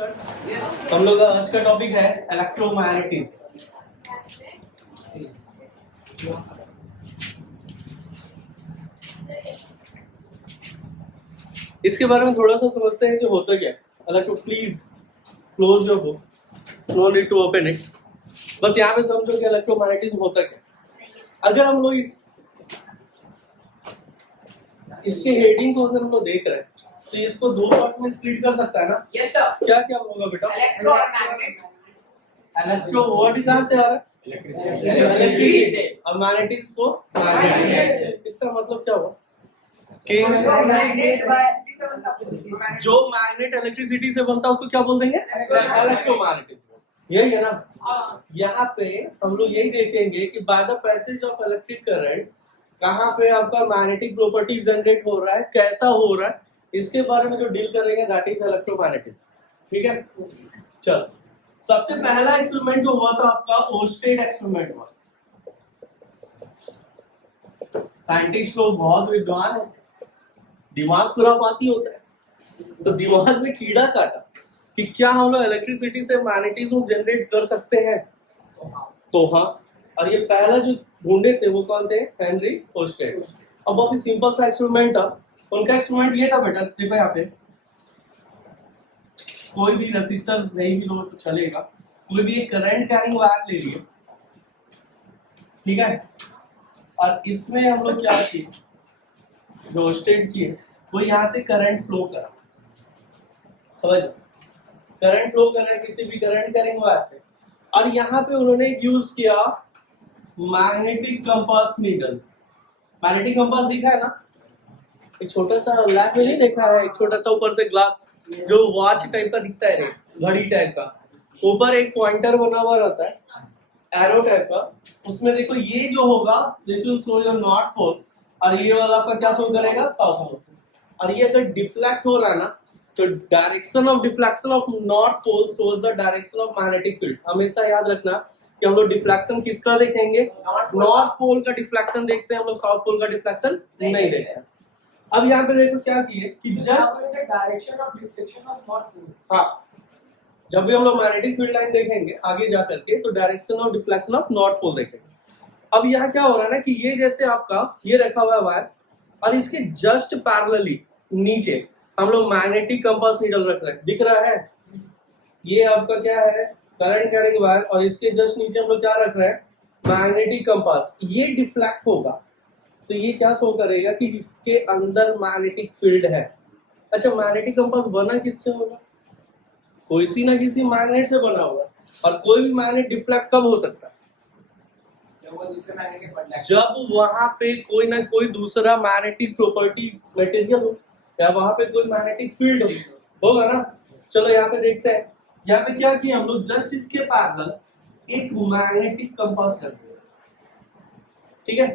Start. हम लोग आज का टॉपिक है इलेक्ट्रोमैग्नेटिज्म। इसके बारे में थोड़ा सा समझते हैं कि होता क्या है। Please close your book, no need to open it. बस यहाँ पे समझो कि इलेक्ट्रोमैग्नेटिज्म होता क्या। अगर हम लोग इसके हेडिंग को अगर हम लोग देख रहे हैं तो इसको दो पार्ट में स्प्लिट कर सकता है ना। Yes sir. क्या क्या होगा बेटा? इलेक्ट्रो और मैग्नेट। इलेक्ट्रो वर्ड कहाँ से आ रहा है? इलेक्ट्रिसिटी से। और मैग्नेटिज्म को मैग्नेटिज्म। इसका मतलब क्या हुआ कि जो मैग्नेट इलेक्ट्रिसिटी से बनता है उसको क्या बोल देंगे? इलेक्ट्रोमैग्नेटिज्म। यही है ना। यहाँ पे हम लोग यही देखेंगे कि by the passage of electric current कहाँ पे आपका मैग्नेटिक प्रॉपर्टी जनरेट हो रहा है, कैसा हो रहा है, इसके बारे में जो डील करेंगे दैट इज इलेक्ट्रोमैग्नेटिज्म। ठीक है, चलो सबसे पहला एक्सपेरिमेंट जो हुआ था आपका ओस्टेड एक्सपेरिमेंट हुआ। साइंटिस्ट लोग बहुत विद्वान है, दिमाग खुरापाती होता है, तो दिमाग में कीड़ा काटा कि क्या हम लोग इलेक्ट्रिसिटी से मैग्नेटिज्म जनरेट कर सकते हैं। तो हाँ, और ये पहला जो ढूंढे थे वो कौन थे? Henry ousted. अब बहुत ही सिंपल सा एक्सपेरिमेंट था। उनका एक्सपेरिमेंट ये था बेटा, देखो यहाँ पे कोई भी रेसिस्टर नहीं भी लो तो चलेगा, कोई भी एक करंट कैरिंग वायर ले लिए, ठीक है, और इसमें हम लोग क्या किए, जो ओस्टेड किए वो यहाँ से करंट फ्लो करा, समझ, करंट फ्लो करा किसी भी करंट कैरिंग वायर से, और यहाँ पे उन्होंने यूज किया magnetic compass needle. Magnetic compass दिखा है ना, एक छोटा सा लैब में नहीं देखा है, एक छोटा सा ऊपर से ग्लास जो वॉच टाइप का दिखता है, घड़ी टाइप का, ऊपर एक पॉइंटर बना हुआ रहता है, एरो टाइप का। उसमें देखो ये जो होगा this will show your north pole, और ये वाला आपका क्या शो करेगा? South pole. और ये अगर डिफ्लेक्ट हो रहा है ना तो direction of deflection of north pole shows the direction of magnetic field. हमेशा याद रखना कि हम लोग डिफ्लेक्शन किसका देखेंगे? नॉर्थ पोल का डिफ्लेक्शन देखते हैं हम लोग, साउथ पोल का डिफ्लेक्शन नहीं देखते हैं। अब यहाँ पे देखो क्या किए कि just direction of deflection of north pole. हाँ, जब भी हम लोग मैग्नेटिक फील्ड लाइन देखेंगे आगे जा करके तो direction of deflection of north pole देखेंगे। अब यहाँ क्या हो रहा है ना कि ये जैसे आपका ये रखा हुआ है वायर, और इसके जस्ट पैरेलली नीचे हम लोग मैग्नेटिक कंपास नीडल रख रहे हैं, दिख रहा है? ये आपका क्या है? करंट कैरिंग वायर, और इसके जस्ट नीचे हम लोग क्या रख रहे हैं? Magnetic compass. ये डिफ्लेक्ट होगा तो ये क्या शो करेगा कि इसके अंदर मैग्नेटिक फील्ड है। अच्छा, मैग्नेटिक कंपास बना किससे होगा? कोई सी ना किसी मैग्नेट से बना होगा, और कोई भी मैग्नेट डिफ्लेक्ट कब हो सकता है? जब वहां पे कोई ना कोई दूसरा मैग्नेटिक प्रॉपर्टी मटेरियल हो, या वहां पे कोई मैग्नेटिक फील्ड होगा ना। चलो यहाँ पे देखते हैं, यहाँ पे क्या किया हम लोग, जस्ट इसके पैरेलल एक मैग्नेटिक कंपास कर दिया, ठीक है।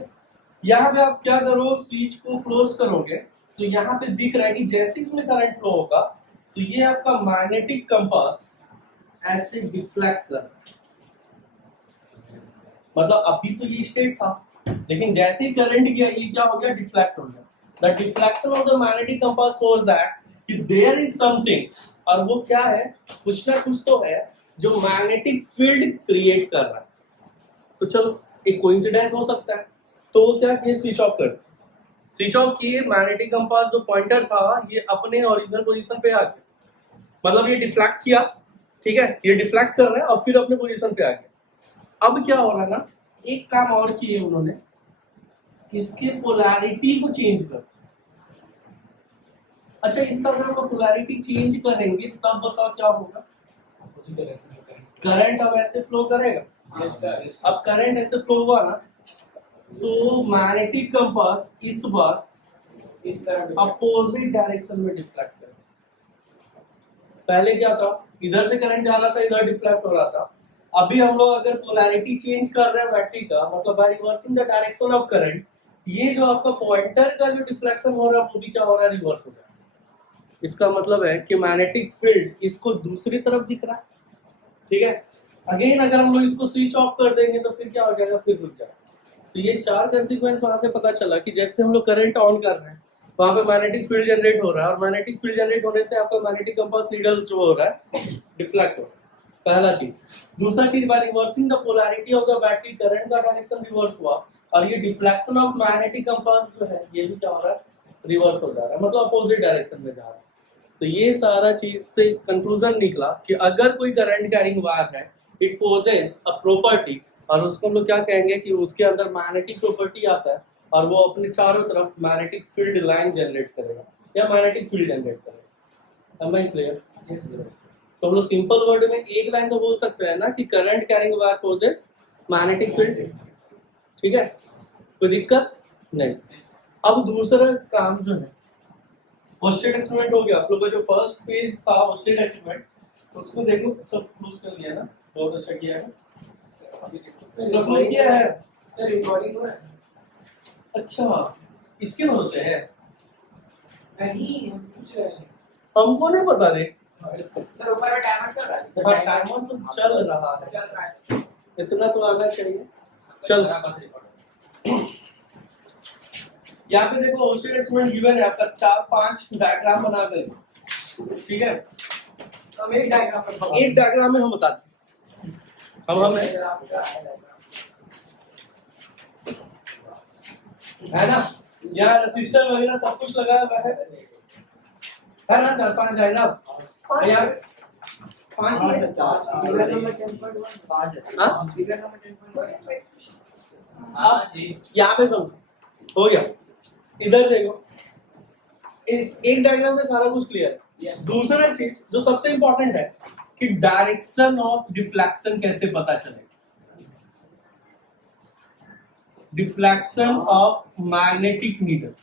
यहाँ पे आप क्या करो, स्विच को क्लोज करोगे तो यहाँ पे दिख रहा है कि जैसे इसमें करंट फ्लो होगा तो ये आपका मैग्नेटिक कंपास ऐसे डिफ्लेक्ट कर रहा है। मतलब अभी तो ये स्टेट था, लेकिन जैसे ही करंट गया ये क्या हो गया? डिफ्लेक्ट हो गया। The deflection of the magnetic compass shows that कि देयर इज समथिंग, और वो क्या है? कुछ ना कुछ तो है जो मैग्नेटिक फील्ड क्रिएट कर रहा है। तो चलो एक कोइंसिडेंस हो सकता है, तो वो क्या किए? स्विच ऑफ कर, स्विच ऑफ किए। मैग्नेटिक कंपास जो पॉइंटर था ये अपने ओरिजिनल पोजीशन पे आ गया, मतलब ये डिफ्लेक्ट किया, ठीक है, ये डिफ्लेक्ट कर रहे हैं और फिर अपने पोजीशन पे आ गया। अब क्या हो रहा है ना, एक काम और किए उन्होंने, इसके पोलैरिटी को चेंज कर। अच्छा, इसका अगर हम पोलैरिटी चेंज करेंगे तब बताओ क्या होगा? करंट अब ऐसे फ्लो करेगा। Yes sir. अब करंट ऐसे फ्लो हुआ ना तो मैग्नेटिक कंपास इस बार इस तरह अपोजिट डायरेक्शन में डिफ्लेक्ट करेगा। पहले क्या था, इधर से करंट जा रहा था, इधर डिफ्लेक्ट हो रहा था। अभी हम लोग अगर पोलैरिटी चेंज कर रहे हैं बैटरी का, मतलब by reversing the direction of current, ये जो आपका पॉइंटर का जो डिफ्लेक्शन हो रहा है वो भी क्या हो रहा है? रिवर्स हो रहा है। इसका मतलब है कि मैग्नेटिक फील्ड इसको दूसरी तरफ दिख रहा है, ठीक है। अगेन अगर हम लोग इसको स्विच ऑफ कर देंगे तो फिर क्या हो जाएगा? फिर रुक जाएगा। तो ये चार कंसीक्वेंस वहां से पता चला कि जैसे हम लोग करंट ऑन कर रहे हैं वहां पे मैग्नेटिक फील्ड जनरेट हो रहा है और मैग्नेटिक फील्ड जनरेट होने से आपका मैग्नेटिक कंपास नीडल जो हो रहा है डिफ्लेक्ट हो रहा है, पहला चीज। दूसरा चीज, by reversing the polarity of the battery current का डायरेक्शन रिवर्स हुआ और ये डिफ्लेक्शन ऑफ मैग्नेटिक कंपास जो है ये भी क्या हो रहा है, रिवर्स हो जा रहा है, मतलब अपोजिट डायरेक्शन में जा रहा है। तो ये सारा चीज से कंक्लूजन निकला कि अगर कोई करंट कैरिंग वायर है, इट पोजेस अ प्रॉपर्टी, और उसको हम लोग क्या कहेंगे कि उसके अंदर मैग्नेटिक प्रॉपर्टी आता है और वो अपने चारों तरफ मैग्नेटिक फील्ड लाइन जनरेट करेगा या मैग्नेटिक फील्ड जनरेट करेगा। Am I clear? Yes, sir. तो हम लोग सिंपल वर्ड में एक लाइन तो बोल सकते हैं ना कि current carrying wire possess magnetic field, ठीक है, कोई दिक्कत नहीं। अब दूसरा काम जो है वो स्टेट एक्सपेरिमेंट हो गया। आप लोग का जो फर्स्ट पेज था वो स्टेट एक्सपेरिमेंट, उसको देखो, सब क्लोज कर लिया ना, बहुत अच्छा किया है, सब क्लोज किया है। Sir, recording हो रहा है? अच्छा, इसके भरोसे है, नहीं, हम पूछ रहे हैं। हमको नहीं पता रे। सर ऊपर में टाइमर चल रहा है। हाँ, टाइमर तो चल रहा है, चल रहा है। इतना तो आना चाहिए। चल, यहाँ पे देखो स्टेट एक्सपेरिमेंट गिवन है आपका 4-5 डायग्राम बना कर, ठीक है। हम एक डायग्राम पर बता एक डायग्राम में हम बता दें, हमें है ना, यहाँ रेसिस्टर वगैरह सब कुछ लगाया हुआ है ना, 4-5 डायग्राम यहाँ 5 ही है। फिगर नंबर 10.1 हाँ? फिगर नंबर 10.1 अब यहाँ पे समझो, हो गया। इधर देखो, इस एक डायग्राम में सारा कुछ क्लियर है। दूसरा चीज जो सबसे इंपॉर्टेंट है कि डायरेक्शन ऑफ डिफ्लेक्शन कैसे पता चलेगा, डिफ्लेक्शन ऑफ मैग्नेटिक नीडल,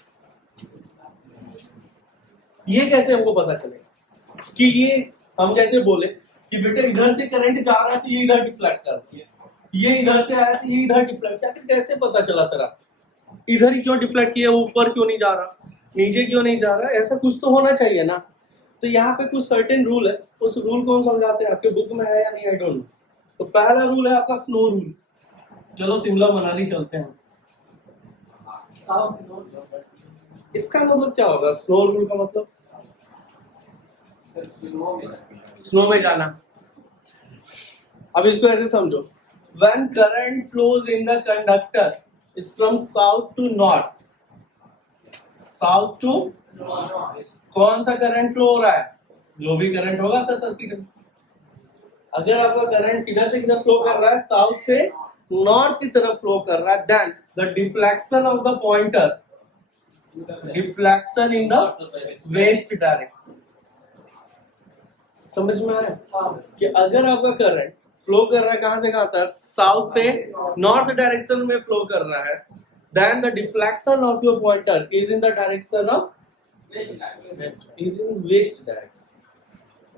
ये कैसे हमको पता चलेगा कि ये हम जैसे बोले कि बेटे इधर से करंट जा रहा है तो ये इधर डिफ्लेक्ट कर रहा है, ये इधर से आया तो ये इधर डिफ्लेक्ट, क्या कैसे पता चला सर आप इधर ही क्यों डिफ्लेक्ट किया, ऊपर क्यों नहीं जा रहा, नीचे क्यों नहीं जा रहा, ऐसा कुछ तो होना चाहिए ना। तो यहाँ पे कुछ सर्टेन रूल है, उस रूल को हम समझाते हैं, आपके बुक में है या नहीं आई डोंट नो। तो पहला रूल है आपका स्नो रूल। चलो शिमला मनाली चलते हैं। इसका मतलब क्या होगा, स्नो रूल का मतलब स्नो में जाना। अब इसको ऐसे समझो, when current flows in the conductor is from south to north, south to, कौन सा करंट फ्लो हो रहा है, जो भी करंट होगा सर सर्किट में। अगर आपका करंट किधर से किधर फ्लो कर रहा है, साउथ से नॉर्थ की तरफ फ्लो कर रहा है, then the deflection of the pointer, deflection in the west direction. समझ में आया कि अगर आपका करंट फ्लो कर रहा है कहां से कहां तक, साउथ से नॉर्थ डायरेक्शन में फ्लो कर रहा है, then the deflection of your pointer is in the direction of is in west direction।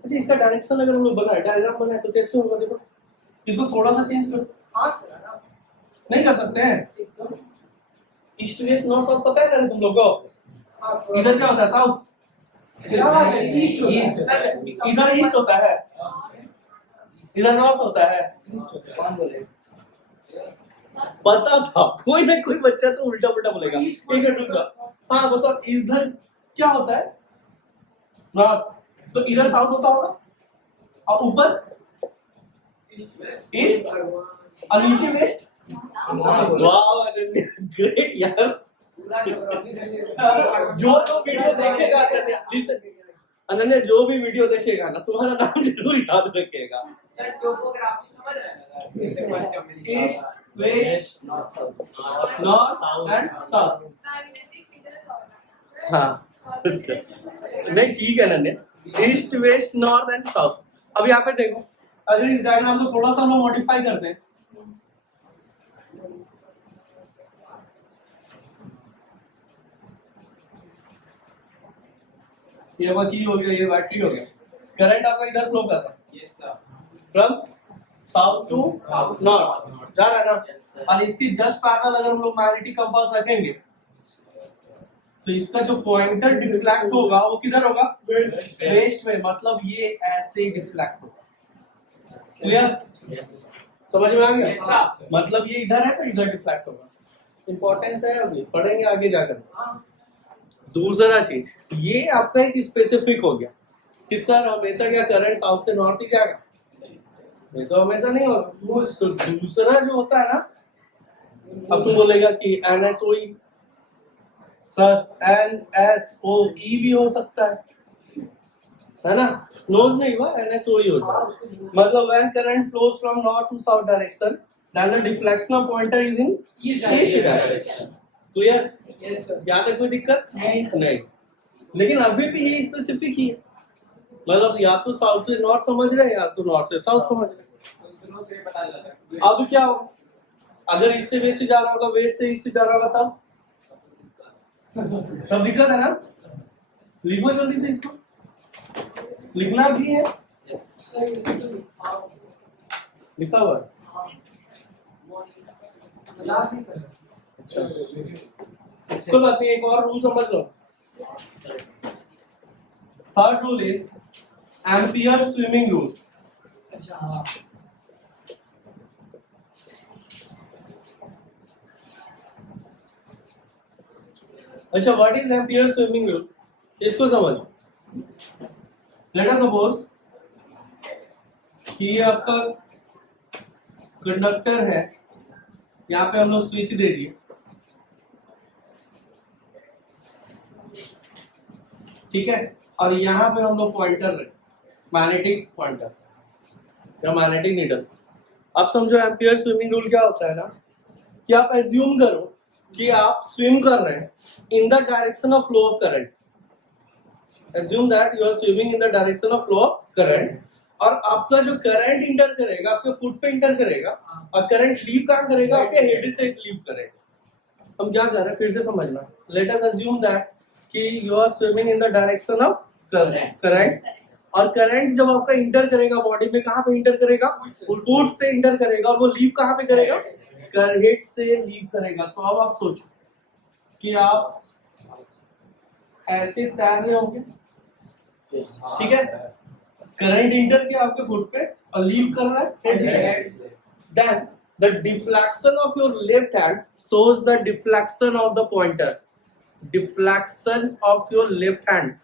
अच्छा, इसका डायरेक्शन अगर हम लोग बनाए, डायग्राम बनाए तो कैसे होगा, देखो इसको थोड़ा सा चेंज करो। हाँ सर, ना नहीं कर सकते हैं, एकदम ईस्ट वेस्ट नॉर्थ साउथ पता है ना तुम लोग को, हाँ, इधर क्या होता है, साउथ, क्या बात है, ईस्ट होता है। ईस्ट, इधर ईस्ट होता है, इधर नॉर्थ होता है। कौन बोले? पता था, कोई ना कोई बच्चा तो उल्टा पुल्टा बोलेगा। एक मिनट रुक जाओ, हाँ बताओ इधर क्या होता है, नॉर्थ, तो इधर साउथ होता होगा, और ऊपर ईस्ट और नीचे वेस्ट। वाह ग्रेट यार, जो तो वीडियो देखेगा अनन्या, जो भी वीडियो देखेगा ना तुम्हारा नाम जरूर याद रखेगा। सर टोपोग्राफी समझ रहे हैं ना, फर्स्ट टर्म में east west north and south. हाँ अच्छा, नहीं ठीक है Nanya, east west north and south. अब यहाँ पे देखो, अगर इस डायग्राम को थोड़ा सा हम लोग मॉडिफाई करते हैं, ये वकी हो गया, ये बैटरी हो गया, करंट आपका इधर फ्लो कर रहा है yes sir, from south to South to north north। जा रहा है ना। Yes, sir। और इसकी जस्ट पैरेलल अगर हम लोग मैग्नेटिक कंपास रखेंगे तो इसका जो पॉइंटर डिफ्लेक्ट होगा वो किधर होगा, वेस्ट में, मतलब ये ऐसे डिफ्लेक्ट होगा। क्लियर, समझ में आ गया। Yes, sir। मतलब ये इधर है तो इधर डिफ्लेक्ट होगा। इंपॉर्टेंस है, अभी पढ़ेंगे आगे जाकर। दूसरा चीज, ये आपका एक स्पेसिफिक हो गया कि सर हमेशा क्या करंट साउथ से नॉर्थ ही जाएगा, ये तो हमेशा नहीं होगा। तो दूसरा जो होता है ना, अब तुम बोलेगा कि NSOE, सर NSOE भी हो सकता है ना, नोज नहीं हुआ, NSOE होता है। मतलब when current flows from north to south direction, then the deflection of pointer is in east direction। तो यार यस सर। यहाँ तक कोई दिक्कत नहीं। लेकिन अभी भी ये स्पेसिफिक ही है, मतलब या तो साउथ से नॉर्थ समझ रहे हैं या तो नॉर्थ से साउथ समझ रहे हैं। तो स्लो से पता चलता है। अब क्या होगा, अगर इससे वेस्ट जा रहा होगा, वेस्ट से ईस्ट जा रहा होगा, तब सब दिक्कत है ना। लिखो जल्दी से, इसको लिखना भी है, सही है। लिखा हुआ है। मजाक नहीं कर रहा। अच्छा, कोई बात नहीं, एक और रूल समझ लो। Third rule is Ampere swimming rule. अच्छा हाँ। अच्छा, what is Ampere swimming rule, इसको समझो। लेट अस सपोज कि ये आपका कंडक्टर है, यहाँ पे हम लोग स्विच दे दिए, ठीक है, और यहाँ पे हम लोग पॉइंटर रखे, मैग्नेटिक पॉइंटर या मैग्नेटिक नीडल। अब समझो एम्पियर स्विमिंग रूल क्या होता है ना, कि आप एज्यूम करो कि आप स्विम कर रहे हैं in the direction of flow of current. Assume that you are swimming in the direction of flow of current, और आपका जो करंट इंटर करेगा आपके फुट पे इंटर करेगा, और करंट लीव कहाँ करेगा, आपके हेड से लीव करेगा। हम क्या कर रहे हैं, फिर से समझना। लेट अस अज्यूम दैट कि you are swimming in the direction of current, और करंट जब आपका इंटर करेगा बॉडी में, कहाँ पे इंटर करेगा, फुट से इंटर करेगा, और वो लीव कहाँ पे करेगा, हेड से लीव करेगा। तो अब आप सोचो कि आप ऐसे तैर रहे होंगे, ठीक है, करंट इंटर किया आपके फुट पे और लीव कर रहा है हेड से। Then the deflection of your left hand shows the deflection of the pointer। deflection of your left hand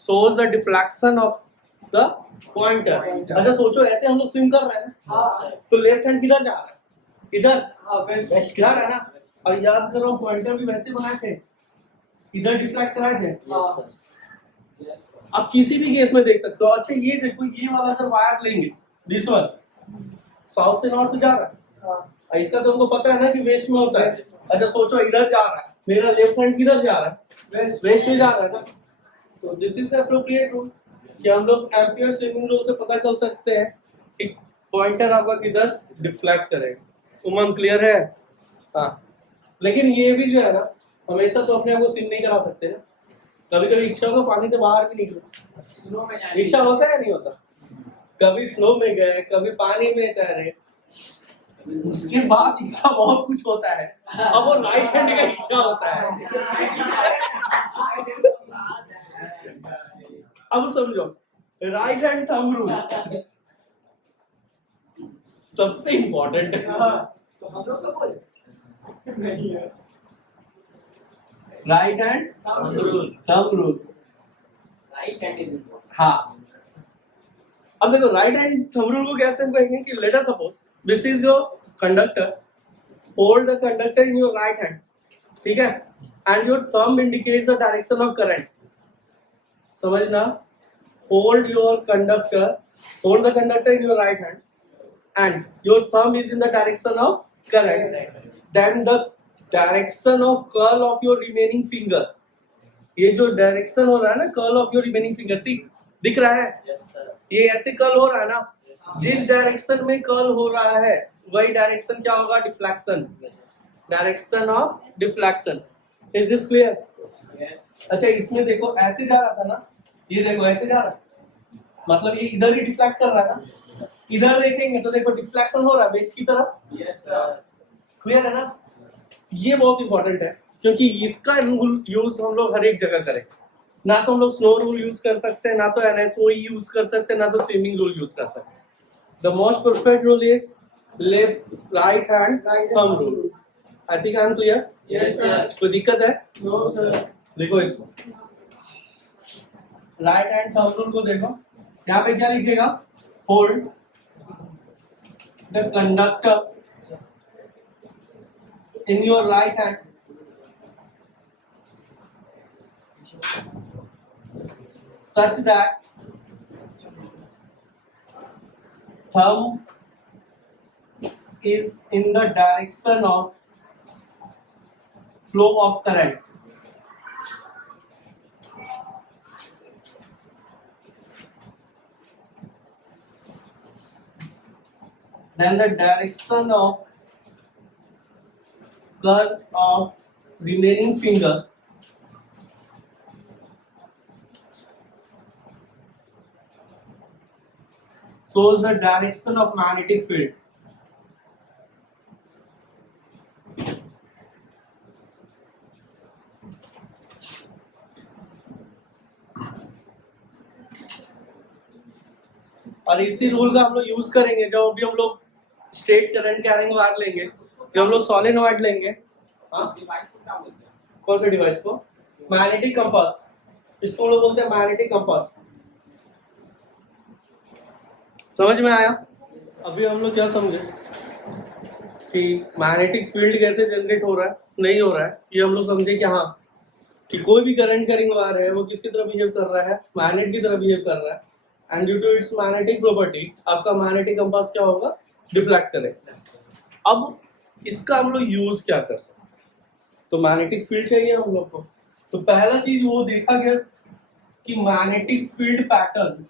shows the deflection of the pointer। अच्छा सोचो, ऐसे हम लोग स्विम कर रहे हैं ना, हाँ। तो लेफ्ट हैंड किधर जा रहा है, इधर हाँ वेस्ट। जा रहा है ना। और याद करो, पॉइंटर भी वैसे बनाए थे, इधर डिफ्लेक्ट कराए थे। हाँ। आप किसी भी केस में देख सकते हो। अच्छा ये देखो, ये वाला अगर वायर लेंगे, दिस वन साउथ से नॉर्थ जा रहा है, हाँ। और इसका तो हमको पता है ना कि वेस्ट में होता है। अच्छा सोचो, इधर जा रहा है, मेरा लेफ्ट हैंड किधर जा रहा है, वेस्ट में जा रहा है ना। तो this is the appropriate rule कि हम लोग एम्पियर स्विमिंग रूल से पता कर सकते हैं कि पॉइंटर आपका किधर डिफ्लेक्ट करेगा। उमंग क्लियर है? हाँ, लेकिन ये भी जो है ना, हमेशा तो अपने आप को स्विम नहीं करा सकते ना, कभी कभी इच्छा होगा पानी से बाहर भी निकलो। स्लो में जाने इच्छा होता है नहीं होता, कभी स्नो में गए, कभी पानी में तैरे, उसके बाद इच्छा बहुत कुछ होता है। अब वो राइट हैंड का इच्छा होता है। अब समझो, राइट हैंड थंब रूल सबसे इंपॉर्टेंट है। तो हम लोग तो बोले नहीं है। Right hand thumb rule, right hand is important. हाँ। अब देखो, राइट हैंड थंब रूल को कैसे हम कहेंगे कि let us suppose this is your conductor, hold the conductor in your right hand, ठीक है, and your thumb indicates the direction of current. समझना, hold the conductor in your right hand and your thumb is in the direction of current, then the direction of curl of your remaining finger, ये जो direction हो रहा है ना, curl of your remaining finger, see दिख रहा है? Yes sir. ये ऐसे कर्ल हो रहा है ना, जिस डायरेक्शन में कर्ल हो रहा है वही डायरेक्शन क्या होगा, deflection, direction of deflection. Is this clear? अच्छा इसमें देखो, ऐसे जा रहा था ना, ये देखो ऐसे जा रहा है, मतलब ये इधर ही डिफ्लेक्ट कर रहा है ना। इधर देखेंगे तो देखो डिफ्लेक्शन हो रहा है वेस्ट की तरफ। Yes sir. क्लियर है ना? ये बहुत इंपॉर्टेंट है, क्योंकि इसका रूल यूज हम लोग हर एक जगह करें। ना तो हम लोग स्नो रूल यूज कर सकते हैं, ना तो NSOE यूज कर सकते हैं, ना तो स्विमिंग रूल यूज कर सकते हैं। The most perfect rule is left right hand thumb rule. I think I am clear? Yes sir. कोई दिक्कत है? No sir. देखो इसको, राइट हैंड थंब रूल को देखो, यहाँ पे क्या लिखेगा, hold the conductor in your right hand such that thumb is in the direction of flow of current. Then the direction of curve of remaining finger shows the direction of magnetic field. और इसी rule का हम लोग use करेंगे जब भी हम लोग स्ट्रेट करंट कैरिंग वायर लेंगे, जब हम लोग सोलेनॉइड लेंगे। हाँ, डिवाइस को क्या बोलते हैं? कौन से डिवाइस को? मैग्नेटिक कंपास, इसको हम लोग बोलते हैं मैग्नेटिक कंपास। समझ में आया? अभी हम लोग क्या समझे कि मैग्नेटिक फील्ड कैसे जनरेट हो रहा है, नहीं हो रहा है, ये हम लोग समझे कि हाँ, कि कोई भी करंट कैरिंग वायर है वो किसकी तरह बिहेव कर रहा है, मैग्नेट की तरह बिहेव कर रहा है, and due to its magnetic property आपका मैग्नेटिक कंपास क्या होगा, डिफ्लेक्ट करेगा। अब इसका हम लोग यूज क्या कर सकते हैं? तो मैग्नेटिक फील्ड चाहिए हम लोग को, तो पहला चीज वो देखा गया कि मैग्नेटिक फील्ड पैटर्न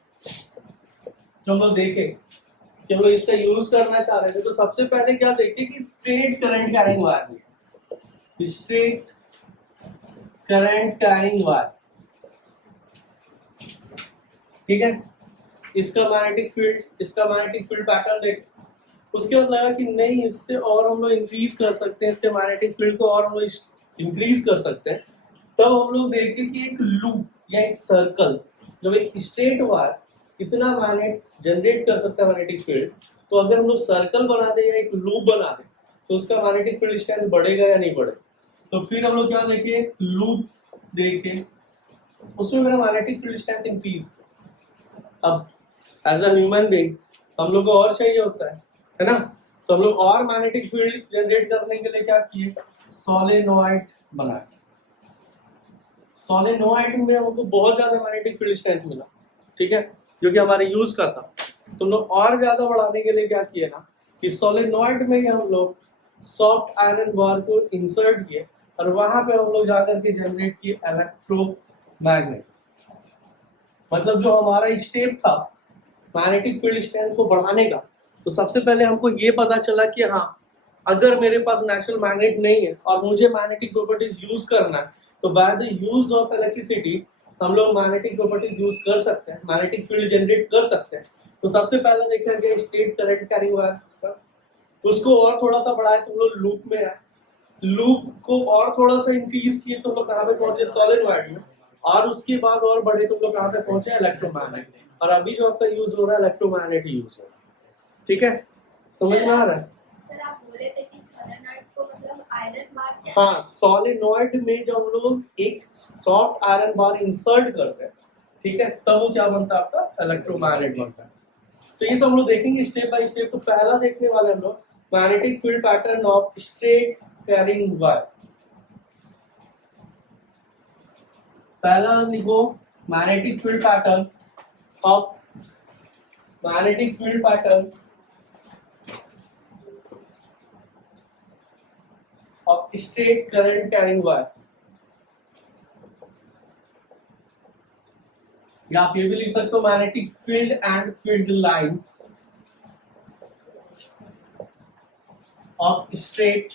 जो हम लोग देखे कि हम लोग इसका यूज करना चाह रहे थे, तो सबसे पहले क्या देखे कि straight current carrying wire, straight current carrying wire, ठीक है, इसका मैग्नेटिक फील्ड पैटर्न देख, उसके बाद लगा कि नहीं, इससे और हम लोग इंक्रीज कर सकते हैं, इसके मैग्नेटिक फील्ड को और हम लोग इंक्रीज कर सकते हैं। तब हम लोग देखे कि एक लूप या एक सर्कल, जब एक स्ट्रेट वायर इतना मैग्नेट जनरेट कर सकता है मैग्नेटिक फील्ड, तो अगर हम लोग सर्कल बना दे या एक लूप बना दे तो उसका मैग्नेटिक फील्ड स्ट्रेंथ बढ़ेगा या नहीं बढ़ेगा। तो फिर हम लोग क्या देखे, लूप देखे, उसमें मेरा मैग्नेटिक फील्ड स्ट्रेंथ इंक्रीज। अब एज अ ह्यूमन बीइंग हम लोग को और चाहिए होता है ना, तो हम लोग और मैग्नेटिक फील्ड जनरेट करने के लिए क्या किए, सोलेनॉइड बनाए। सोलेनॉइड में हमको बहुत ज्यादा मैग्नेटिक फील्ड स्ट्रेंथ मिला, ठीक है, जो कि हमारे यूज का था। तो हम लोग और ज्यादा बढ़ाने के लिए क्या किए ना, कि सोलेनॉइड में ही हम लोग सॉफ्ट आयरन बार को इंसर्ट किए और वहां पे हम लोग जाकर के जनरेट किए इलेक्ट्रोमैग्नेट। मतलब जो हमारा स्टेप था मैग्नेटिक फील्ड स्ट्रेंथ को बढ़ाने का, तो सबसे पहले हमको ये पता चला कि हाँ, अगर मेरे पास नेचुरल मैग्नेट नहीं है और मुझे मैग्नेटिक प्रॉपर्टीज यूज करना है, तो by the use of electricity हम लोग मैग्नेटिक प्रॉपर्टीज यूज कर सकते हैं, मैग्नेटिक फील्ड जनरेट कर सकते हैं। तो सबसे पहले देखा गया स्ट्रेट करंट कैरिंग वायर, उसको और थोड़ा सा बढ़ाए तो हम लोग लूप में आए, लूप को और थोड़ा सा इंक्रीज किए तो हम लोग कहाँ पे पहुंचे, सोलेनॉइड में, और उसके बाद और बढ़े तो हम लोग कहाँ पे पहुंचे, इलेक्ट्रोमैग्नेट। और अभी जो आपका यूज हो रहा है इलेक्ट्रोमैग्नेट ही यूज हो रहा है, ठीक है, समझ में आ रहा है? सर आप बोले थे कि सोलेनॉइड को मतलब आयरन बार से, हाँ, सोलेनॉइड में जब हम लोग एक सॉफ्ट आयरन बार इंसर्ट करते हैं, ठीक है, तब वो क्या बनता है, आपका इलेक्ट्रोमैग्नेट बनता है। तो ये सब हम लोग देखेंगे स्टेप बाय स्टेप। तो पहला देखने वाले हम लोग magnetic field pattern of straight carrying wire. पहला लिखो magnetic field pattern of straight current carrying wire, या आप ये भी लिख सकते हो magnetic field and field lines of straight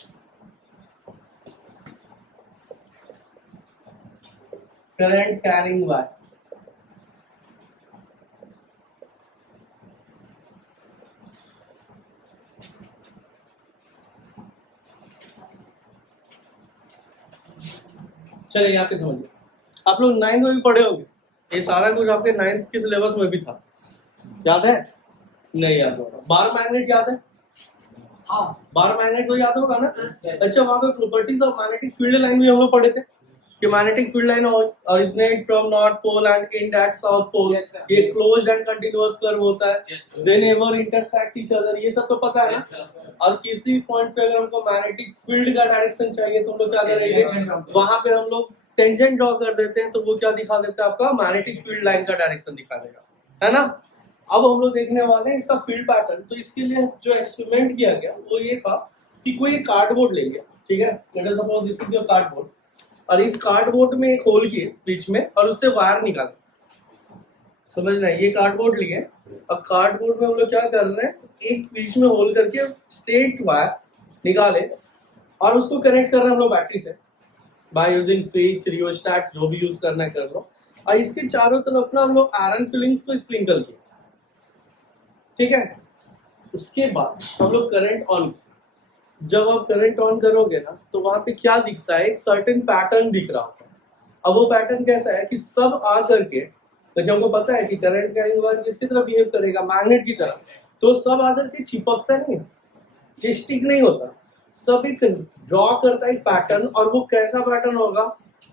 current carrying wire. चलिए यहाँ पे समझिए, आप लोग 9th में भी पढ़े होंगे, ये सारा कुछ आपके 9th के सिलेबस में भी था, याद है? नहीं याद होगा। बार मैग्नेट याद है? हाँ, बार मैग्नेट तो याद होगा ना? अच्छा, वहां पे properties of magnetic field line भी हम लोग पढ़े थे, कि magnetic field line originate from north pole and end at south pole, Yes, sir. ये क्लोज्ड एंड कंटीन्यूअस कर्व होता है, Yes, sir. They never intersect each other, ये सब तो पता है ना। Yes, sir. और किसी पॉइंट पे अगर हमको मैग्नेटिक फील्ड का डायरेक्शन चाहिए तो हम लोग क्या करेंगे, वहां पे हम लोग टेंजेंट ड्रॉ कर देते हैं, तो वो क्या दिखा देता है, आपका मैग्नेटिक फील्ड लाइन का डायरेक्शन दिखा देगा, है ना। अब हम लोग देखने वाले हैं इसका फील्ड पैटर्न। तो इसके लिए जो एक्सपेरिमेंट किया गया वो ये था कि कोई कार्डबोर्ड ले लिया, ठीक है, late us suppose this is your cardboard, और इस कार्डबोर्ड में एक होल किए बीच में और उससे वायर निकाले, समझ रहे हैं, ये कार्डबोर्ड लिए। अब कार्डबोर्ड में हम लोग क्या कर रहे हैं, एक बीच में होल करके स्ट्रेट वायर निकाले और उसको कनेक्ट कर रहे हैं हम लोग बैटरी से बाय यूजिंग स्विच, रियोस्टैट, जो भी यूज करना है कर लो। और इसके चारों तरफ ना हम लोग आयरन फिलिंग्स को स्प्रिंकल किए, ठीक है। उसके बाद हम लोग करंट ऑन, जब आप करंट ऑन करोगे ना तो वहां पे क्या दिखता है, एक सर्टेन पैटर्न दिख रहा होता है। अब वो पैटर्न कैसा है कि सब आ करके, तो हमको पता है कि करंट कैरिंग वायर किसकी तरह बिहेव करेगा, मैग्नेट की तरह, तो सब आकर के चिपकता नहीं है, ये स्टिक नहीं होता, सब एक ड्रॉ करता है एक पैटर्न। और वो कैसा पैटर्न होगा,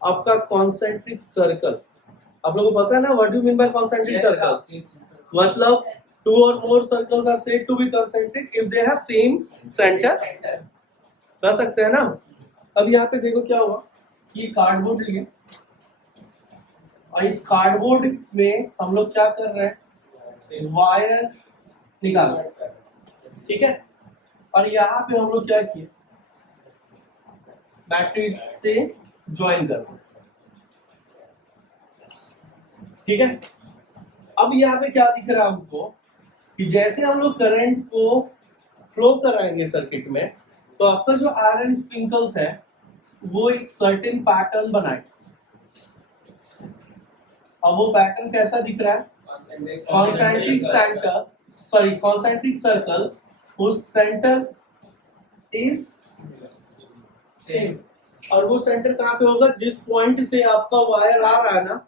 आपका कॉन्सेंट्रिक सर्कल। आप लोगों को पता है ना what do mean by concentric circle, मतलब two or more circles are said to be concentric if they have same center, कह सकते हैं ना। अब यहाँ पे देखो क्या हुआ कि ये कार्डबोर्ड लिए और इस कार्डबोर्ड में हम लोग क्या कर रहे हैं, वायर निकाल रहे हैं, ठीक है। और यहाँ पे हम लोग क्या किए, बैटरी से ज्वाइन कर रहे हैं, ठीक है। अब यहाँ पे क्या दिख रहा है हमको कि जैसे हम लोग करंट को फ्लो कराएंगे सर्किट में, तो आपका जो आयरन स्प्रिंकल्स है वो एक सर्टेन पैटर्न बनाएगा। अब वो पैटर्न कैसा दिख रहा है, concentric centre, sorry concentric circle, उस सेंटर इज सेम। और वो सेंटर कहाँ पे होगा, जिस पॉइंट से आपका वायर आ रहा है ना,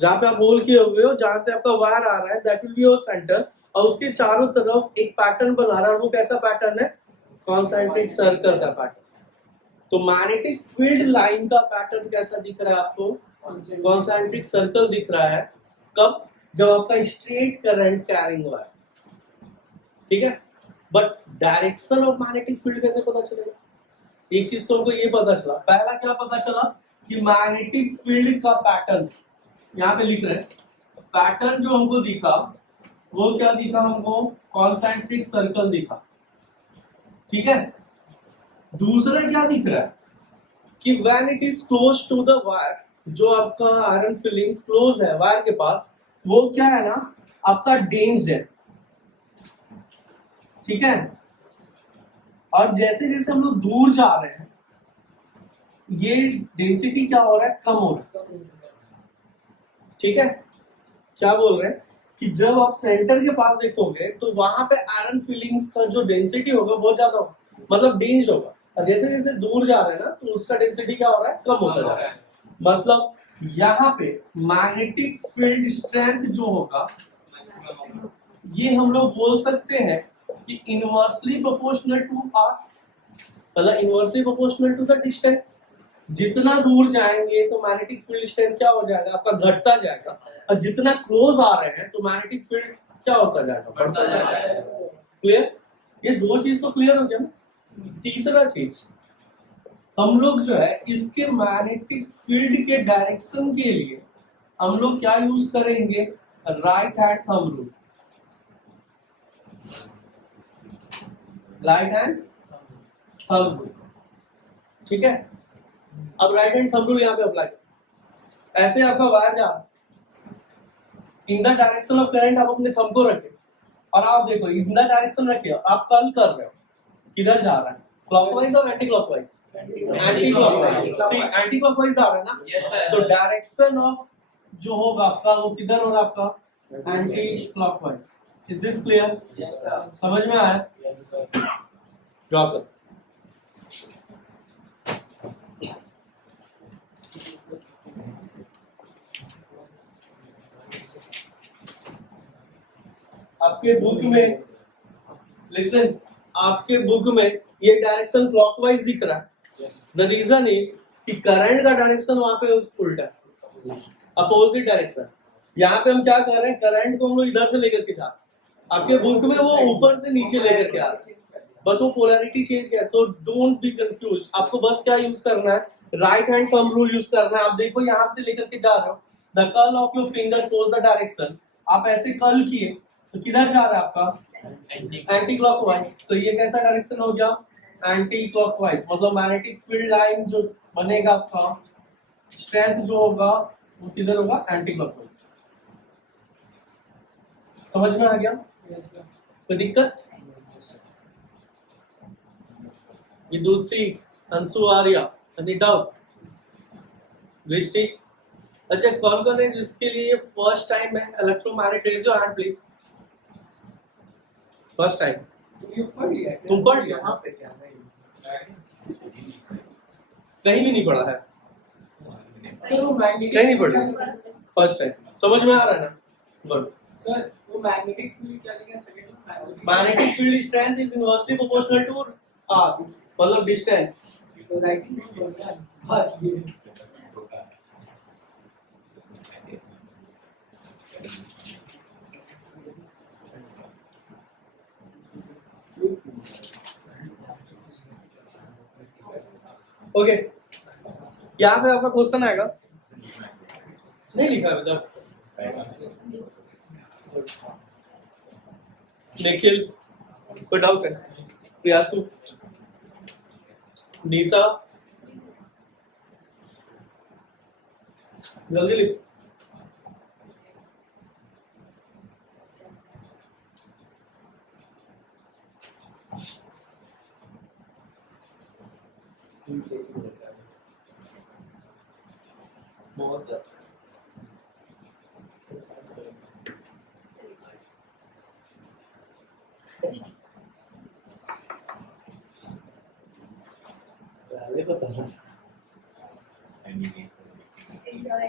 जहाँ पे आप होल किए हुए हो, जहां से आपका वायर आ रहा है, that will be your centre. और उसके चारों तरफ एक पैटर्न बना रहा है, वो कैसा पैटर्न है, कॉन्सेंट्रिक सर्कल का पैटर्न। तो मैग्नेटिक फील्ड लाइन का पैटर्न कैसा दिख रहा है आपको, कॉन्सेंट्रिक सर्कल दिख रहा है। कब, जब आपका स्ट्रेट करंट कैरिंग हुआ है, ठीक है। But direction of magnetic field कैसे पता चलेगा, एक चीज तो हमको ये पता चला, पहला क्या पता चला कि मैग्नेटिक फील्ड का पैटर्न, यहाँ पे लिख रहे हैं पैटर्न जो हमको दिखा वो क्या दिखा हमको, कॉन्सेंट्रिक सर्कल दिखा, ठीक है। दूसरा क्या दिख रहा है कि when it is close to the wire, जो आपका आयरन फिलिंग्स क्लोज है वायर के पास, वो क्या है ना, आपका डेंस्ड है, ठीक है। और जैसे जैसे हम लोग दूर जा रहे हैं, ये डेंसिटी क्या हो रहा है, कम हो रहा है, ठीक है। क्या बोल रहे हैं कि जब आप सेंटर के पास देखोगे तो वहां पे आयरन फिलिंग्स का जो डेंसिटी होगा बहुत ज्यादा होगा, मतलब डेंस्ड होगा। और जैसे जैसे दूर जा रहे हैं ना, तो उसका डेंसिटी क्या हो रहा है, कम होता जा रहा है। मतलब यहाँ पे मैग्नेटिक फील्ड स्ट्रेंथ जो होगा, ये हम लोग बोल सकते हैं कि इनवर्सली प्रोपोर्शनल टू आर, मतलब inversely proportional to the distance. जितना दूर जाएंगे तो मैग्नेटिक फील्ड स्ट्रेंथ क्या हो जाएगा, आपका घटता जाएगा। और जितना क्लोज आ रहे हैं तो मैग्नेटिक फील्ड क्या होता जाएगा, बढ़ता जाएगा। क्लियर, ये दो चीज तो क्लियर हो गया ना। तीसरा चीज, हम लोग जो है इसके मैग्नेटिक फील्ड के डायरेक्शन के लिए हम लोग क्या यूज करेंगे, right hand thumb rule, right hand thumb rule, ठीक है। अब राइट हैंड थंब रूल यहाँ पे अप्लाई करो। ऐसे आपका वायर जा रहा है, in the direction of current आप अपने थंब को रखे और आप देखो इन द डायरेक्शन रखिए, आप कर्ल कर रहे हो, किधर जा रहा है, क्लॉकवाइज और एंटी क्लॉकवाइज, एंटी क्लॉकवाइज। सी एंटी क्लॉकवाइज आ रहा है ना, तो डायरेक्शन ऑफ जो होगा आपका वो किधर हो रहा है, आपका anti clockwise. Is this clear, समझ में आया, ड्रॉ कर। आपके बुक में, लिसन, आपके बुक में ये डायरेक्शन क्लॉकवाइज दिख रहा है। द रीजन इज कि करंट का डायरेक्शन वहां पे उल्टा है, अपोजिट डायरेक्शन। यहाँ पे हम क्या कर रहे हैं, करंट को हम लोग इधर से लेकर के जा रहे हैं, आपके बुक में वो ऊपर से नीचे लेकर के आ रहा है, बस वो पोलैरिटी चेंज किया। सो डोंट बी कंफ्यूज, आपको बस क्या यूज करना है, right hand thumb rule use करना है। आप देखो यहाँ से लेकर के जा रहे हो, the curl of your finger shows the direction. आप ऐसे कर्ल किए तो किधर जा रहा है आपका, एंटी क्लॉकवाइज। तो ये कैसा डायरेक्शन हो गया, एंटी क्लॉकवाइज। मतलब मैग्नेटिक फील्ड लाइन जो बनेगा आपका, स्ट्रेंथ जो होगा वो किधर होगा, एंटी क्लॉकवाइज। समझ में आ गया, कोई दिक्कत? विदुषी, अंशु, आर्या, अनिता, दृष्टि। अच्छा, कौन कौन है जिसके लिए फर्स्ट टाइम है electromagnet? Raise your hand please. First time तुम पढ़ लिया? यहाँ पे क्या नहीं, कहीं भी नहीं पढ़ा है, सर वो मैग्नेटिक कहीं नहीं पढ़ा, फर्स्ट टाइम। समझ में आ रहा है ना? गुड। सर वो मैग्नेटिक फील्ड क्या लिखा है सेकंड में? Magnetic field strength is inversely proportional to R, मतलब डिस्टेंस। तो राइटिंग में बोल रहा है बात ये ओके, यहाँ पे आपका क्वेश्चन आएगा, नहीं लिखा है बेटा। निखिल, कोई डाउट है? प्रियांशु, निशा, जल्दी लिख। बहुत ज्यादा पहले बताना था। Enjoy.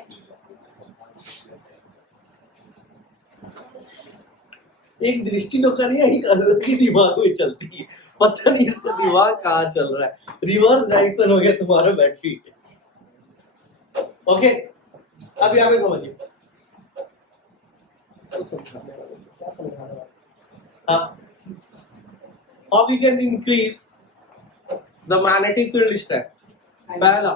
एक दृष्टि नौकरी एक अलग ही दिमाग में चलती है, पता नहीं इसका दिमाग कहाँ चल रहा है, रिवर्स डायरेक्शन हो गया तुम्हारा बैटरी। ओके, अब यहाँ पे समझिए, क्या समझा रहा है? हाँ, how we can increase the magnetic field strength। पहला